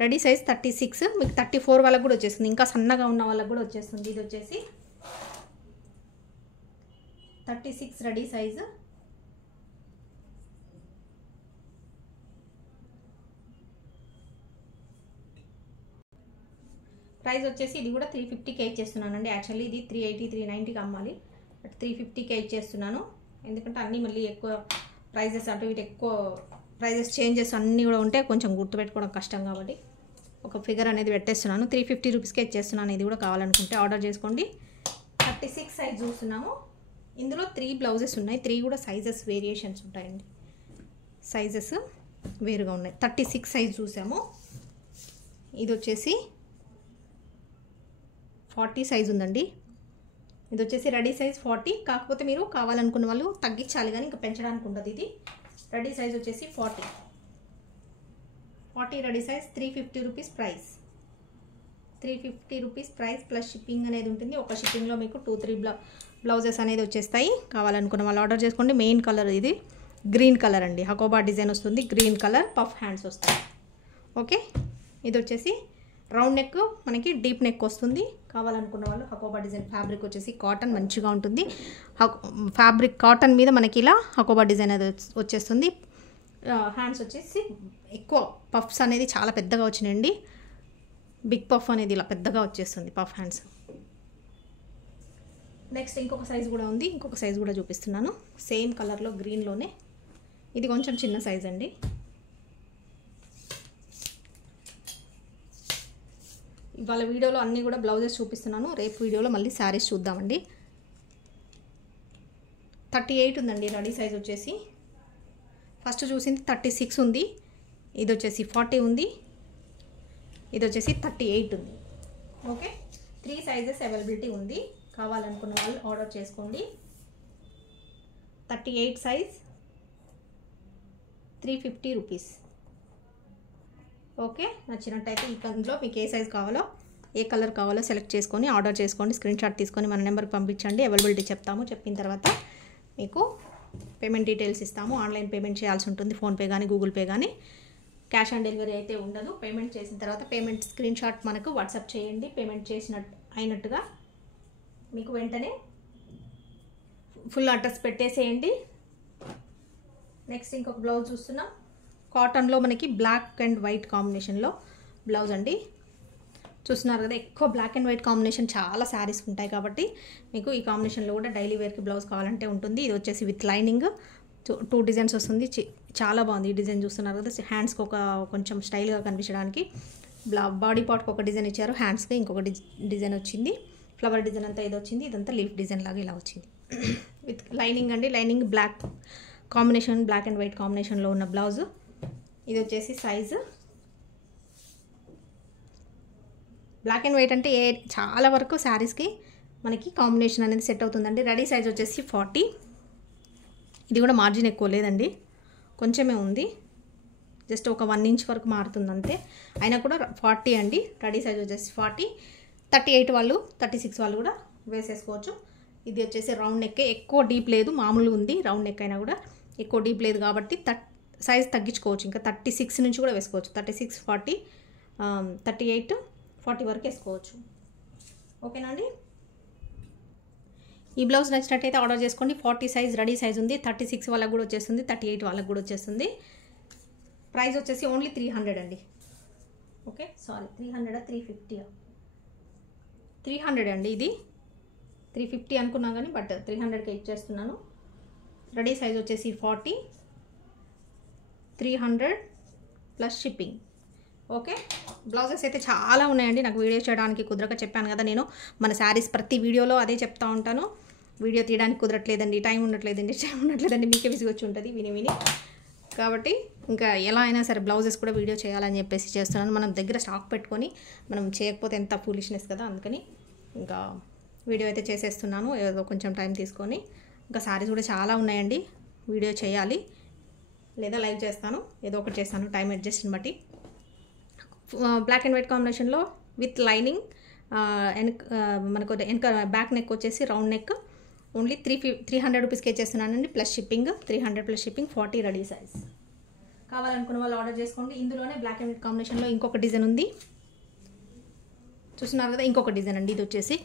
రెడీ సైజ్ 36, మీకు 34 వాళ్ళకి కూడా వచ్చేస్తుంది, ఇంకా సన్నగా ఉన్న వాళ్ళకి కూడా వచ్చేస్తుంది. ఇది వచ్చేసి 36 రెడీ సైజు. ప్రైస్ వచ్చేసి ఇది కూడా 350కే ఇచ్చేస్తున్నానండి. యాక్చువల్లీ ఇది 380, 390కి అమ్మాలి, బట్ 350కే ఇచ్చేస్తున్నాను. ఎందుకంటే అన్నీ మళ్ళీ ఎక్కువ ప్రైజెస్ అటు ఇటు ఎక్కువ ప్రైజెస్ చేంజెస్ అన్నీ కూడా ఉంటే కొంచెం గుర్తుపెట్టుకోవడం కష్టం, కాబట్టి ఒక ఫిగర్ అనేది పెట్టేస్తున్నాను. 350 రూపీస్కే ఇచ్చేస్తున్నాను. ఇది కూడా కావాలనుకుంటే ఆర్డర్ చేసుకోండి. 36 సైజ్ చూస్తున్నాము. ఇందులో 3 బ్లౌజెస్ ఉన్నాయి. 3 కూడా సైజెస్ వేరియేషన్స్ ఉంటాయండి, సైజెస్ వేరుగా ఉన్నాయి. 36 సైజ్ చూసాము. ఇది వచ్చేసి 40 సైజ్ ఉందండి. ఇది వచ్చేసి రెడీ సైజ్ 40, కాకపోతే మీరు కావాలనుకున్న వాళ్ళు తగ్గించాలి కానీ ఇంకా పెంచడానికి ఉండదు. ఇది రెడీ సైజ్ వచ్చేసి 40 ready size 350 rupees price. 350 rupees price plus shipping అనేది ఉంటుంది. ఒక షిప్పింగ్లో మీకు 2-3 బ్లౌజెస్ అనేది వచ్చేస్తాయి. కావాలనుకున్న వాళ్ళు ఆర్డర్ చేసుకోండి. మెయిన్ కలర్ ఇది గ్రీన్ కలర్ అండి, హకోబా డిజైన్ వస్తుంది. గ్రీన్ కలర్ పఫ్ హ్యాండ్స్ వస్తాయి. ఓకే, ఇది వచ్చేసి రౌండ్ నెక్ మనకి డీప్ నెక్ వస్తుంది. కావాలనుకున్న వాళ్ళు హకోబా డిజైన్. ఫ్యాబ్రిక్ వచ్చేసి కాటన్ మంచిగా ఉంటుంది. ఫ్యాబ్రిక్ కాటన్ మీద మనకి ఇలా హకోబా డిజైన్ అది వచ్చేస్తుంది. హ్యాండ్స్ వచ్చేసి ఎక్కువ పఫ్స్ అనేది చాలా పెద్దగా వచ్చినాయండి. బిగ్ పఫ్ అనేది ఇలా పెద్దగా వచ్చేస్తుంది పఫ్ హ్యాండ్స్. నెక్స్ట్ ఇంకొక సైజ్ కూడా ఉంది, ఇంకొక సైజ్ కూడా చూపిస్తున్నాను. సేమ్ కలర్లో గ్రీన్లోనే. ఇది కొంచెం చిన్న సైజ్ అండి. ఇవాళ వీడియోలో అన్నీ కూడా బ్లౌజెస్ చూపిస్తున్నాను. రేపు వీడియోలో మళ్ళీ శారీస్ చూద్దామండి. 38 ఉందండి రెడీ సైజ్ వచ్చేసి. ఫస్ట్ చూసింది 36 ఉంది, ఇది వచ్చేసి 40 ఉంది, ఇది వచ్చేసి 38 ఉంది. ఓకే, 3 సైజెస్ అవైలబిలిటీ ఉంది. కావాలనుకున్న వాళ్ళు ఆర్డర్ చేసుకోండి. 38 సైజ్ 350 రూపీస్. ఓకే, నచ్చినట్టయితే ఈ కందులో మీకు ఏ సైజ్ కావాలో ఏ కలర్ కావాలో సెలెక్ట్ చేసుకొని ఆర్డర్ చేసుకోండి. స్క్రీన్ షాట్ తీసుకొని మన నెంబర్కి పంపించండి. అవైలబిలిటీ చెప్తాము. చెప్పిన తర్వాత మీకు పేమెంట్ డీటెయిల్స్ ఇస్తాము. ఆన్లైన్ పేమెంట్ చేయాల్సి ఉంటుంది, ఫోన్పే కానీ గూగుల్ పే కానీ. క్యాష్ ఆన్ డెలివరీ అయితే ఉండదు. పేమెంట్ చేసిన తర్వాత పేమెంట్ స్క్రీన్ షాట్ మనకు వాట్సాప్ చేయండి. పేమెంట్ అయినట్టుగా మీకు వెంటనే ఫుల్ అడ్రస్ పెట్టేసేయండి. నెక్స్ట్ ఇంకొక బ్లౌజ్ చూస్తున్నాం. కాటన్లో మనకి బ్లాక్ అండ్ వైట్ కాంబినేషన్లో బ్లౌజ్ అండి. చూస్తున్నారు కదా, ఎక్కువ బ్లాక్ అండ్ వైట్ కాంబినేషన్ చాలా శారీస్ ఉంటాయి కాబట్టి మీకు ఈ కాంబినేషన్లో కూడా డైలీ వేర్కి బ్లౌజ్ కావాలంటే ఉంటుంది. ఇది వచ్చేసి విత్ లైనింగ్ 2 డిజైన్స్ వస్తుంది. చాలా బాగుంది ఈ డిజైన్. చూస్తున్నారు కదా, హ్యాండ్స్కి కొంచెం స్టైల్గా కనిపించడానికి బాడీ పార్ట్కి ఒక డిజైన్ ఇచ్చారు, హ్యాండ్స్కి ఇంకొక డిజైన్ వచ్చింది. ఫ్లవర్ డిజైన్ అంతా ఇది వచ్చింది, ఇదంతా లీఫ్ డిజైన్ లాగా ఇలా వచ్చింది విత్ లైనింగ్ అండి. Lining black combination, black and white కాంబినేషన్లో ఉన్న బ్లౌజ్. ఇది వచ్చేసి సైజు బ్లాక్ అండ్ వైట్ అంటే చాలా వరకు శారీస్కి మనకి కాంబినేషన్ అనేది సెట్ అవుతుందండి. రెడీ సైజ్ వచ్చేసి 40. ఇది కూడా మార్జిన్ ఎక్కువ లేదండి, కొంచెమే ఉంది, జస్ట్ ఒక 1 ఇంచ్ వరకు మారుతుంది అంతే. అయినా కూడా 40 అండి. రెడీ సైజ్ వచ్చేసి 40. 38 వాళ్ళు 36 వాళ్ళు కూడా వేసేసుకోవచ్చు. ఇది వచ్చేసి రౌండ్ నెక్, ఎక్కువ డీప్ లేదు, మామూలుగా ఉంది. రౌండ్ నెక్ అయినా కూడా ఎక్కువ డీప్ లేదు కాబట్టి సైజ్ తగ్గించుకోవచ్చు. ఇంకా 36 నుంచి కూడా వేసుకోవచ్చు. 36, 40, 38, 40 వరకు వేసుకోవచ్చు. ఓకేనా అండి. ఈ బ్లౌజ్ నచ్చినట్టయితే ఆర్డర్ చేసుకోండి. 40 సైజ్ రెడీ సైజ్ ఉంది. 36 వాళ్ళకి కూడా వచ్చేస్తుంది, 38 వాళ్ళకి కూడా వచ్చేస్తుంది. ప్రైస్ వచ్చేసి ఓన్లీ 300 అండి. ఓకే, సారీ 300, 350, 300 అండి. ఇది 350 అనుకున్నా కానీ బట్ 300కే ఇచ్చేస్తున్నాను. రెడీ సైజ్ వచ్చేసి 40, 300 ప్లస్ షిప్పింగ్. ఓకే, బ్లౌజెస్ అయితే చాలా ఉన్నాయండి. నాకు వీడియో చేయడానికి కుదరక చెప్పాను కదా, నేను మన శారీస్ ప్రతి వీడియోలో అదే చెప్తా ఉంటాను. వీడియో తీయడానికి కుదరట్లేదండి, టైం ఉండట్లేదండి, మీకే విసిగి వచ్చి ఉంటుంది విని. కాబట్టి ఇంకా ఎలా అయినా సరే బ్లౌజెస్ కూడా వీడియో చేయాలని చెప్పేసి చేస్తున్నాను. మనం దగ్గర స్టాక్ పెట్టుకొని మనం చేయకపోతే ఎంత ఫూలిష్నెస్ కదా, అందుకని ఇంకా వీడియో అయితే చేసేస్తున్నాను ఏదో కొంచెం టైం తీసుకొని. ఇంకా శారీస్ కూడా చాలా ఉన్నాయండి, వీడియో చేయాలి లేదా లైవ్ చేస్తాను, ఏదో ఒకటి చేస్తాను టైం అడ్జస్ట్ని బట్టి. బ్లాక్ అండ్ వైట్ కాంబినేషన్లో విత్ లైనింగ్, మనకు బ్యాక్ నెక్ వచ్చేసి రౌండ్ నెక్. ఓన్లీ 300 రూపీస్కి ఇచ్చేస్తున్నానండి, plus shipping. 300 plus shipping. 40 ready size. కావాలనుకున్న వాళ్ళు ఆర్డర్ చేసుకోండి. ఇందులోనే బ్లాక్ అండ్ వైట్ కాంబినేషన్లో ఇంకొక డిజైన్ ఉంది, చూస్తున్నారు కదా, ఇంకొక డిజైన్ అండి. ఇది వచ్చేసి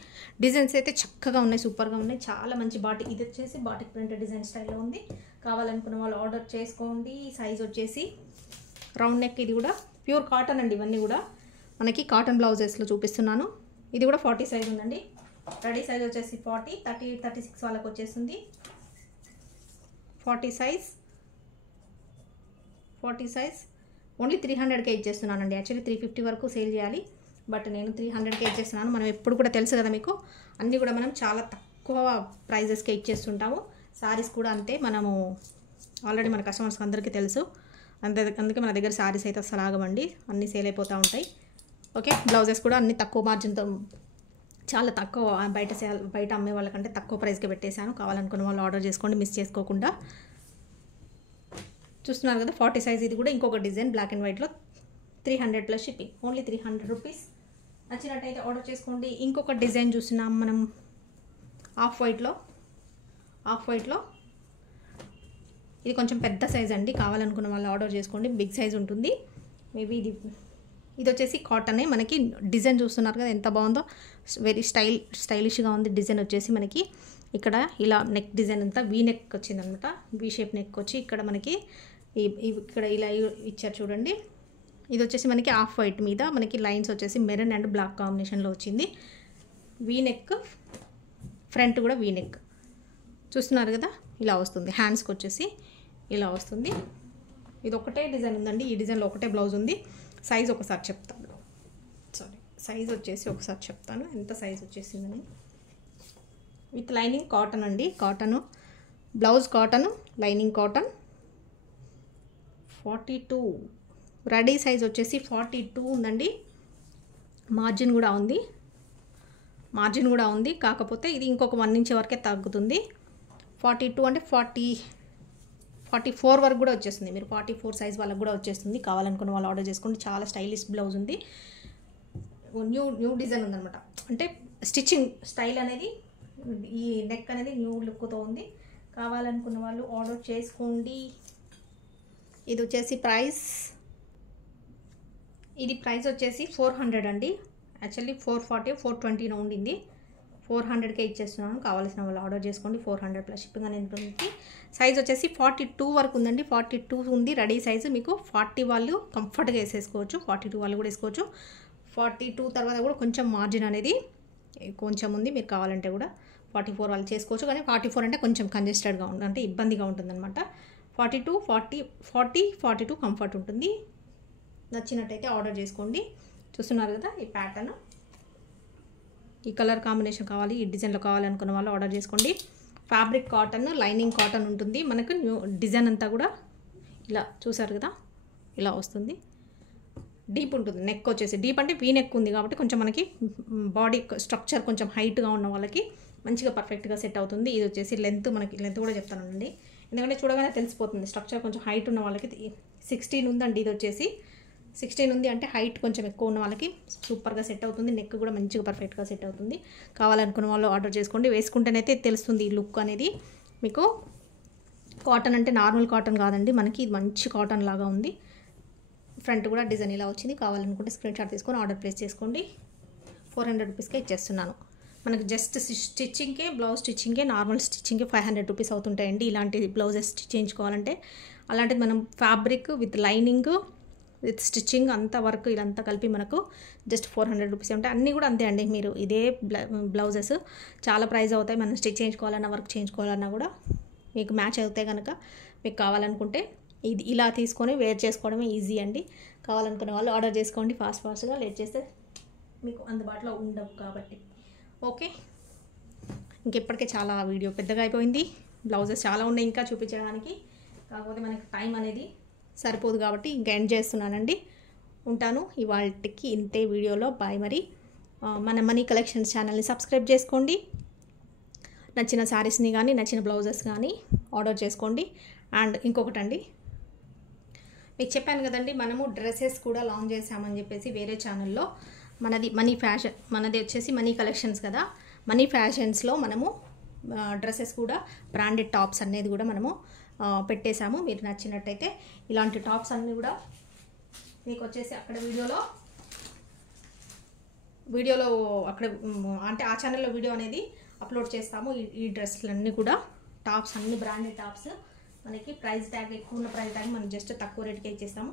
డిజైన్స్ అయితే చక్కగా ఉన్నాయి, సూపర్గా ఉన్నాయి, చాలా మంచి బాటిక్. ఇది వచ్చేసి బాటిక్ ప్రింటెడ్ డిజైన్ స్టైల్లో ఉంది. కావాలనుకున్న వాళ్ళు ఆర్డర్ చేసుకోండి. సైజ్ వచ్చేసి రౌండ్ నెక్. ఇది కూడా ప్యూర్ కాటన్ అండి. ఇవన్నీ కూడా మనకి కాటన్ బ్లౌజెస్లో చూపిస్తున్నాను. ఇది కూడా 40 సైజ్ ఉందండి. రెడీ సైజ్ వచ్చేసి 40, 38, 36 వాళ్ళకి వచ్చేస్తుంది. 40 సైజ్ ఓన్లీ 300కే ఇచ్చేస్తున్నానండి. యాక్చువల్లీ 350 వరకు సేల్ చేయాలి, బట్ నేను 300కే ఇచ్చేస్తున్నాను. మనం ఎప్పుడు కూడా తెలుసు కదా మీకు, అన్నీ కూడా మనం చాలా తక్కువ ప్రైజెస్కే ఇచ్చేస్తుంటాము. శారీస్ కూడా అంతే, మనము ఆల్రెడీ మన కస్టమర్స్కి అందరికీ తెలుసు. అందుకే మన దగ్గర శారీస్ అయితే అసలు ఆగమండి, అన్నీ సేల్ అయిపోతూ ఉంటాయి. ఓకే, బ్లౌజెస్ కూడా అన్ని తక్కువ మార్జిన్తో, చాలా తక్కువ, బయట అమ్మే వాళ్ళకంటే తక్కువ ప్రైస్కి పెట్టేశాను. కావాలనుకున్న వాళ్ళు ఆర్డర్ చేసుకోండి, మిస్ చేసుకోకుండా. చూస్తున్నారు కదా, 40 సైజ్. ఇది కూడా ఇంకొక డిజైన్ బ్లాక్ అండ్ వైట్లో. 300 ప్లస్ షిప్పింగ్. Only 300 rupees. నచ్చినట్టయితే ఆర్డర్ చేసుకోండి. ఇంకొక డిజైన్ చూస్తున్నాం మనం ఆఫ్ వైట్లో. ఇది కొంచెం పెద్ద సైజ్ అండి. కావాలనుకున్న వాళ్ళు ఆర్డర్ చేసుకోండి, బిగ్ సైజ్ ఉంటుంది. మేబీ ఇది వచ్చేసి కాటనే. మనకి డిజైన్ చూస్తున్నారు కదా ఎంత బాగుందో, వెరీ స్టైలిష్గా ఉంది. డిజైన్ వచ్చేసి మనకి ఇక్కడ ఇలా నెక్ డిజైన్ అంతా వీ నెక్ వచ్చిందనమాట. వీ షేప్ నెక్ వచ్చి ఇక్కడ మనకి ఇక్కడ ఇలా ఇచ్చారు చూడండి. ఇది వచ్చేసి మనకి ఆఫ్ వైట్ మీద మనకి లైన్స్ వచ్చేసి మెరూన్ అండ్ బ్లాక్ కాంబినేషన్లో వచ్చింది. వీ నెక్, ఫ్రంట్ కూడా వీ నెక్. చూస్తున్నారు కదా, ఇలా వస్తుంది. హ్యాండ్స్కి వచ్చేసి ఇలా వస్తుంది. ఇది ఒకటే డిజైన్ ఉందండి, ఈ డిజైన్లో ఒకటే బ్లౌజ్ ఉంది. సైజ్ ఒకసారి చెప్తాను, సైజ్ వచ్చేసి ఒకసారి చెప్తాను ఎంత సైజ్ వచ్చేసిందని. విత్ లైనింగ్ కాటన్ అండి. Cotton blouse, cotton lining cotton. 42 ready size వచ్చేసి 42 ఉందండి. మార్జిన్ కూడా ఉంది, కాకపోతే ఇది ఇంకొక 1 ఇంచ్ వరకే తగ్గుతుంది. 42 అంటే 44 వరకు కూడా వచ్చేస్తుంది. మీరు 44 సైజ్ వాళ్ళకి కూడా వచ్చేస్తుంది. కావాలనుకున్న వాళ్ళు ఆర్డర్ చేసుకోండి. చాలా స్టైలిష్ బ్లౌజ్ ఉంది. న్యూ డిజైన్ ఉందన్నమాట. అంటే స్టిచ్చింగ్ స్టైల్ అనేది, ఈ నెక్ అనేది న్యూ లుక్తో ఉంది. కావాలనుకున్న వాళ్ళు ఆర్డర్ చేసుకోండి. ఇది వచ్చేసి ప్రైస్ వచ్చేసి 400 అండి. యాక్చువల్లీ 440 420 ఉండింది. 400కే ఇచ్చేస్తున్నాను. కావాల్సిన వాళ్ళు ఆర్డర్ చేసుకోండి. 400 ప్లస్ షిప్పింగ్ అనేది ఉంటుంది. సైజ్ వచ్చేసి 42 వరకు ఉందండి. 42 ఉంది రెడీ సైజు. మీకు 40 వాళ్ళు కంఫర్ట్గా వేసేసుకోవచ్చు. 42 వాళ్ళు కూడా వేసుకోవచ్చు. 42 తర్వాత కూడా కొంచెం మార్జిన్ అనేది కొంచెం ఉంది. మీరు కావాలంటే కూడా 44 వాళ్ళు చేసుకోవచ్చు. కానీ 44 అంటే కొంచెం కంజెస్టెడ్గా ఉంటుంది, అంటే ఇబ్బందిగా ఉంటుందన్నమాట. 42 కంఫర్ట్ ఉంటుంది. నచ్చినట్టయితే ఆర్డర్ చేసుకోండి. చూస్తున్నారు కదా ఈ ప్యాటర్న్, ఈ కలర్ కాంబినేషన్ కావాలి, ఈ డిజైన్లో కావాలనుకున్న వాళ్ళు ఆర్డర్ చేసుకోండి. ఫ్యాబ్రిక్ కాటన్, లైనింగ్ కాటన్ ఉంటుంది. మనకు న్యూ డిజైన్ అంతా కూడా ఇలా చూసారు కదా, ఇలా వస్తుంది. డీప్ ఉంటుంది. నెక్ వచ్చేసి డీప్ అంటే వీ నెక్ ఉంది కాబట్టి కొంచెం మనకి బాడీ స్ట్రక్చర్ కొంచెం హైట్గా ఉన్న వాళ్ళకి మంచిగా పర్ఫెక్ట్గా సెట్ అవుతుంది. ఇది వచ్చేసి లెంత్, మనకి లెంత్ కూడా చెప్తానండి, ఎందుకంటే చూడగానే తెలిసిపోతుంది. స్ట్రక్చర్ కొంచెం హైట్ ఉన్న వాళ్ళకి 16 ఉందండి. ఇది వచ్చేసి 16 ఉంది అంటే హైట్ కొంచెం ఎక్కువ ఉన్న వాళ్ళకి సూపర్గా సెట్ అవుతుంది. నెక్ కూడా మంచిగా పర్ఫెక్ట్గా సెట్ అవుతుంది. కావాలనుకున్న వాళ్ళు ఆర్డర్ చేసుకోండి. వేసుకుంటేనైతే తెలుస్తుంది ఈ లుక్ అనేది మీకు. కాటన్ అంటే నార్మల్ కాటన్ కాదండి, మనకి ఇది మంచి కాటన్ లాగా ఉంది. ఫ్రంట్ కూడా డిజైన్ ఇలా వచ్చింది. కావాలనుకుంటే స్క్రీన్ షాట్ తీసుకొని ఆర్డర్ ప్లేస్ చేసుకోండి. 400 రూపీస్కే ఇచ్చేస్తున్నాను. మనకు జస్ట్ స్టిచ్చింగ్కే, బ్లౌజ్ స్టిచ్చింగ్కే, నార్మల్ స్టిచ్చింగ్కే 500 రూపీస్ అవుతుంటాయండి. ఇలాంటి బ్లౌజెస్ స్టిచ్ చేయించుకోవాలంటే. అలాంటిది మనం fabric with lining with stitching అంత వర్క్ ఇదంతా కలిపి మనకు జస్ట్ 400 రూపీస్ ఉంటాయి. అన్నీ కూడా అంతే అండి. మీరు ఇదే బ్లౌజెస్ చాలా ప్రైస్ అవుతాయి. మనం స్టిచ్ చేయించుకోవాలన్నా, వర్క్ చేయించుకోవాలన్నా కూడా మీకు మ్యాచ్ అవుతాయి కనుక మీకు కావాలనుకుంటే ఇది ఇలా తీసుకొని వేర్ చేసుకోవడమే ఈజీ అండి. కావాలనుకున్న వాళ్ళు ఆర్డర్ చేసుకోండి ఫాస్ట్గా. లేట్ చేస్తే మీకు అందుబాటులో ఉండవు కాబట్టి. ఓకే, ఇంకెప్పటికే చాలా వీడియో పెద్దగా అయిపోయింది. బ్లౌజెస్ చాలా ఉన్నాయి ఇంకా చూపించడానికి, కాకపోతే మనకి టైం అనేది సరిపోదు కాబట్టి ఇంకా ఎండ్ చేస్తున్నానండి. ఉంటాను. ఇవాళకి ఇంతే వీడియోలో. బాయ్. మరి మన మనీ కలెక్షన్స్ ఛానల్ని సబ్స్క్రైబ్ చేసుకోండి. నచ్చిన శారీస్ని కానీ, నచ్చిన బ్లౌజెస్ కానీ ఆర్డర్ చేసుకోండి. అండ్ ఇంకొకటండి, మీకు చెప్పాను కదండి, మనము డ్రెస్సెస్ కూడా లాంచ్ చేసామని చెప్పేసి వేరే ఛానల్లో. మనది మనీ ఫ్యాషన్, మనది వచ్చేసి మనీ కలెక్షన్స్ కదా. మనీ ఫ్యాషన్స్లో మనము డ్రెస్సెస్ కూడా, బ్రాండెడ్ టాప్స్ అనేది కూడా మనము పెట్టేశాము. మీరు నచ్చినట్టయితే ఇలాంటి టాప్స్ అన్నీ కూడా మీకు వచ్చేసి అక్కడ వీడియోలో అక్కడ అంటే ఆ ఛానల్లో వీడియో అనేది అప్లోడ్ చేస్తాము. ఈ డ్రెస్సులన్నీ కూడా టాప్స్, అన్ని బ్రాండెడ్ టాప్స్. మనకి ప్రైస్ ట్యాగ్ ఎక్కువ ఉన్న ప్రైస్ ట్యాగ్ మనం జస్ట్ తక్కువ రేట్కి ఇచ్చేస్తాము.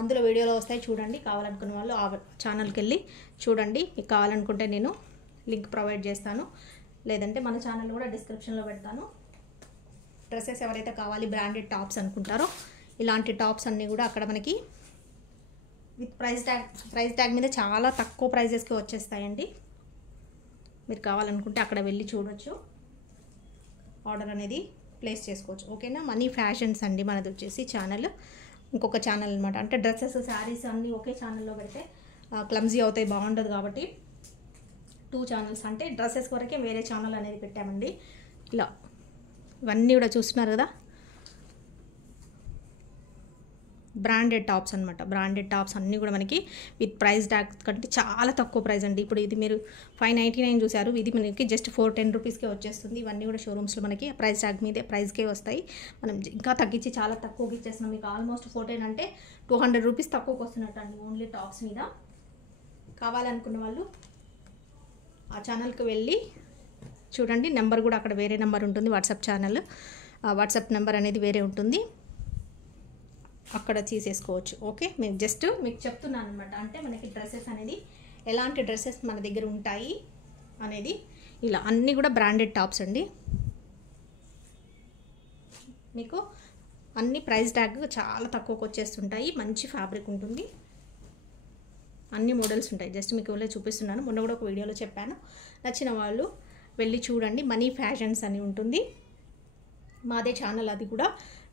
అందులో వీడియోలో వస్తాయి, చూడండి. కావాలనుకున్న వాళ్ళు ఆ ఛానల్కి వెళ్ళి చూడండి. మీకు కావాలనుకుంటే నేను లింక్ ప్రొవైడ్ చేస్తాను, లేదంటే మన ఛానల్ కూడా డిస్క్రిప్షన్లో పెడతాను. డ్రెస్సెస్ ఎవరైతే కావాలి బ్రాండెడ్ టాప్స్ అనుకుంటారో ఇలాంటి టాప్స్ అన్నీ కూడా అక్కడ మనకి విత్ ప్రైస్ ట్యాగ్ మీద చాలా తక్కువ ప్రైజెస్కి వచ్చేస్తాయండి. మీరు కావాలనుకుంటే అక్కడ వెళ్ళి చూడొచ్చు, ఆర్డర్ అనేది ప్లేస్ చేసుకోవచ్చు. ఓకేనా. మనీ ఫ్యాషన్స్ అండి మనది వచ్చేసి ఛానల్. ఇంకొక ఛానల్ అనమాట. అంటే డ్రెస్సెస్, శారీస్ అన్నీ ఒకే ఛానల్లో పెడితే క్లమ్జీ అవుతాయి, బాగుండదు కాబట్టి 2 ఛానల్స్, అంటే డ్రెస్సెస్ వరకే వేరే ఛానల్ అనేది పెట్టామండి. ఇలా ఇవన్నీ కూడా చూస్తున్నారు కదా, బ్రాండెడ్ టాప్స్ అనమాట. బ్రాండెడ్ టాప్స్ అన్నీ కూడా మనకి విత్ ప్రైస్ ట్యాగ్ కంటే చాలా తక్కువ ప్రైస్ అండి. ఇప్పుడు ఇది మీరు 599 చూసారు, ఇది మనకి జస్ట్ 410 రూపీస్కే వచ్చేస్తుంది. ఇవన్నీ కూడా షోరూమ్స్లో మనకి ప్రైస్ ట్యాగ్ మీదే ప్రైస్కే వస్తాయి. మనం ఇంకా తగ్గించి చాలా తక్కువకి ఇచ్చేస్తున్నాం మీకు. ఆల్మోస్ట్ 410 అంటే 200 రూపీస్ తక్కువకి వస్తున్నట్టు అండి ఓన్లీ టాప్స్ మీద. కావాలనుకున్న వాళ్ళు ఆ ఛానల్కి వెళ్ళి చూడండి. నెంబర్ కూడా అక్కడ వేరే నెంబర్ ఉంటుంది, వాట్సాప్ ఛానల్. వాట్సాప్ నెంబర్ అనేది వేరే ఉంటుంది, అక్కడ తీసేసుకోవచ్చు. ఓకే, మేము జస్ట్ మీకు చెప్తున్నాను అనమాట. అంటే మనకి డ్రెస్సెస్ అనేది ఎలాంటి డ్రెస్సెస్ మన దగ్గర ఉంటాయి అనేది. ఇలా అన్నీ కూడా బ్రాండెడ్ టాప్స్ అండి. మీకు అన్ని ప్రైస్ ట్యాగ్ చాలా తక్కువకి వచ్చేస్తుంటాయి. మంచి ఫ్యాబ్రిక్ ఉంటుంది, అన్ని మోడల్స్ ఉంటాయి. జస్ట్ మీకు వెళ్ళి చూపిస్తున్నాను. మొన్న కూడా ఒక వీడియోలో చెప్పాను. నచ్చిన వాళ్ళు వెళ్ళి చూడండి. మనీ ఫ్యాషన్స్ అని ఉంటుంది, మాదే ఛానల్ అది కూడా.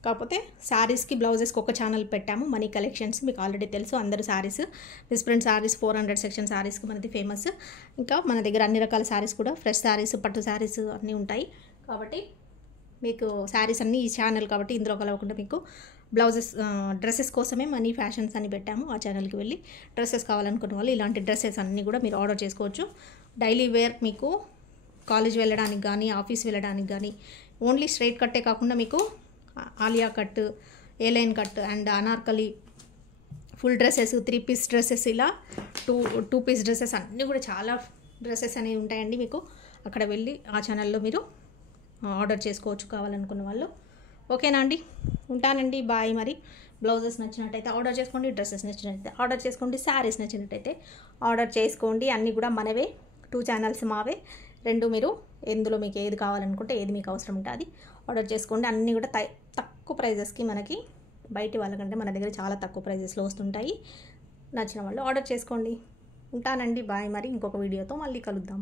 కాకపోతే శారీస్కి బ్లౌజెస్కి ఒక ఛానల్ పెట్టాము, మనీ కలెక్షన్స్. మీకు ఆల్రెడీ తెలుసు అందరూ శారీస్, డిఫరెంట్ శారీస్ 400 సెక్షన్ శారీస్కి మనది ఫేమస్. ఇంకా మన దగ్గర అన్ని రకాల శారీస్ కూడా, ఫ్రెష్ శారీస్, పట్టు శారీస్ అన్నీ ఉంటాయి. కాబట్టి మీకు శారీస్ అన్నీ ఈ ఛానల్ కాబట్టి ఇందులో కలవకుండా మీకు బ్లౌజెస్, డ్రెస్సెస్ కోసమే మనీ ఫ్యాషన్స్ అని పెట్టాము. ఆ ఛానల్కి వెళ్ళి డ్రెస్సెస్ కావాలనుకున్న వాళ్ళు ఇలాంటి డ్రెస్సెస్ అన్నీ కూడా మీరు ఆర్డర్ చేసుకోవచ్చు. డైలీ వేర్ మీకు కాలేజ్ వెళ్ళడానికి కానీ, ఆఫీస్ వెళ్ళడానికి కానీ, ఓన్లీ స్ట్రైట్ కట్టే కాకుండా మీకు Alia cut, A line cut and anarkali, full dresses, 3 piece dresses, ఇలా టూ పీస్ డ్రెస్సెస్ అన్నీ కూడా చాలా డ్రెస్సెస్ అనేవి ఉంటాయండి. మీకు అక్కడ వెళ్ళి ఆ ఛానల్లో మీరు ఆర్డర్ చేసుకోవచ్చు కావాలనుకున్న వాళ్ళు. ఓకేనా అండి, ఉంటానండి, బాయ్. మరి బ్లౌజెస్ నచ్చినట్టయితే ఆర్డర్ చేసుకోండి, డ్రెస్సెస్ నచ్చినట్టయితే ఆర్డర్ చేసుకోండి, శారీస్ నచ్చినట్టయితే ఆర్డర్ చేసుకోండి. అన్నీ కూడా మనవే, 2 ఛానల్స్ మావే. 2 మీరు ఎందులో మీకు ఏది కావాలనుకుంటే, ఏది మీకు అవసరం ఉంటే అది ఆర్డర్ చేసుకోండి. అన్నీ కూడా తక్కువ ప్రైజెస్కి, మనకి బయటి వాళ్ళకంటే మన దగ్గర చాలా తక్కువ ప్రైజెస్లో వస్తుంటాయి. నచ్చిన వాళ్ళు ఆర్డర్ చేసుకోండి. ఉంటానండి, బాయ్. మరి ఇంకొక వీడియోతో మళ్ళీ కలుద్దాం.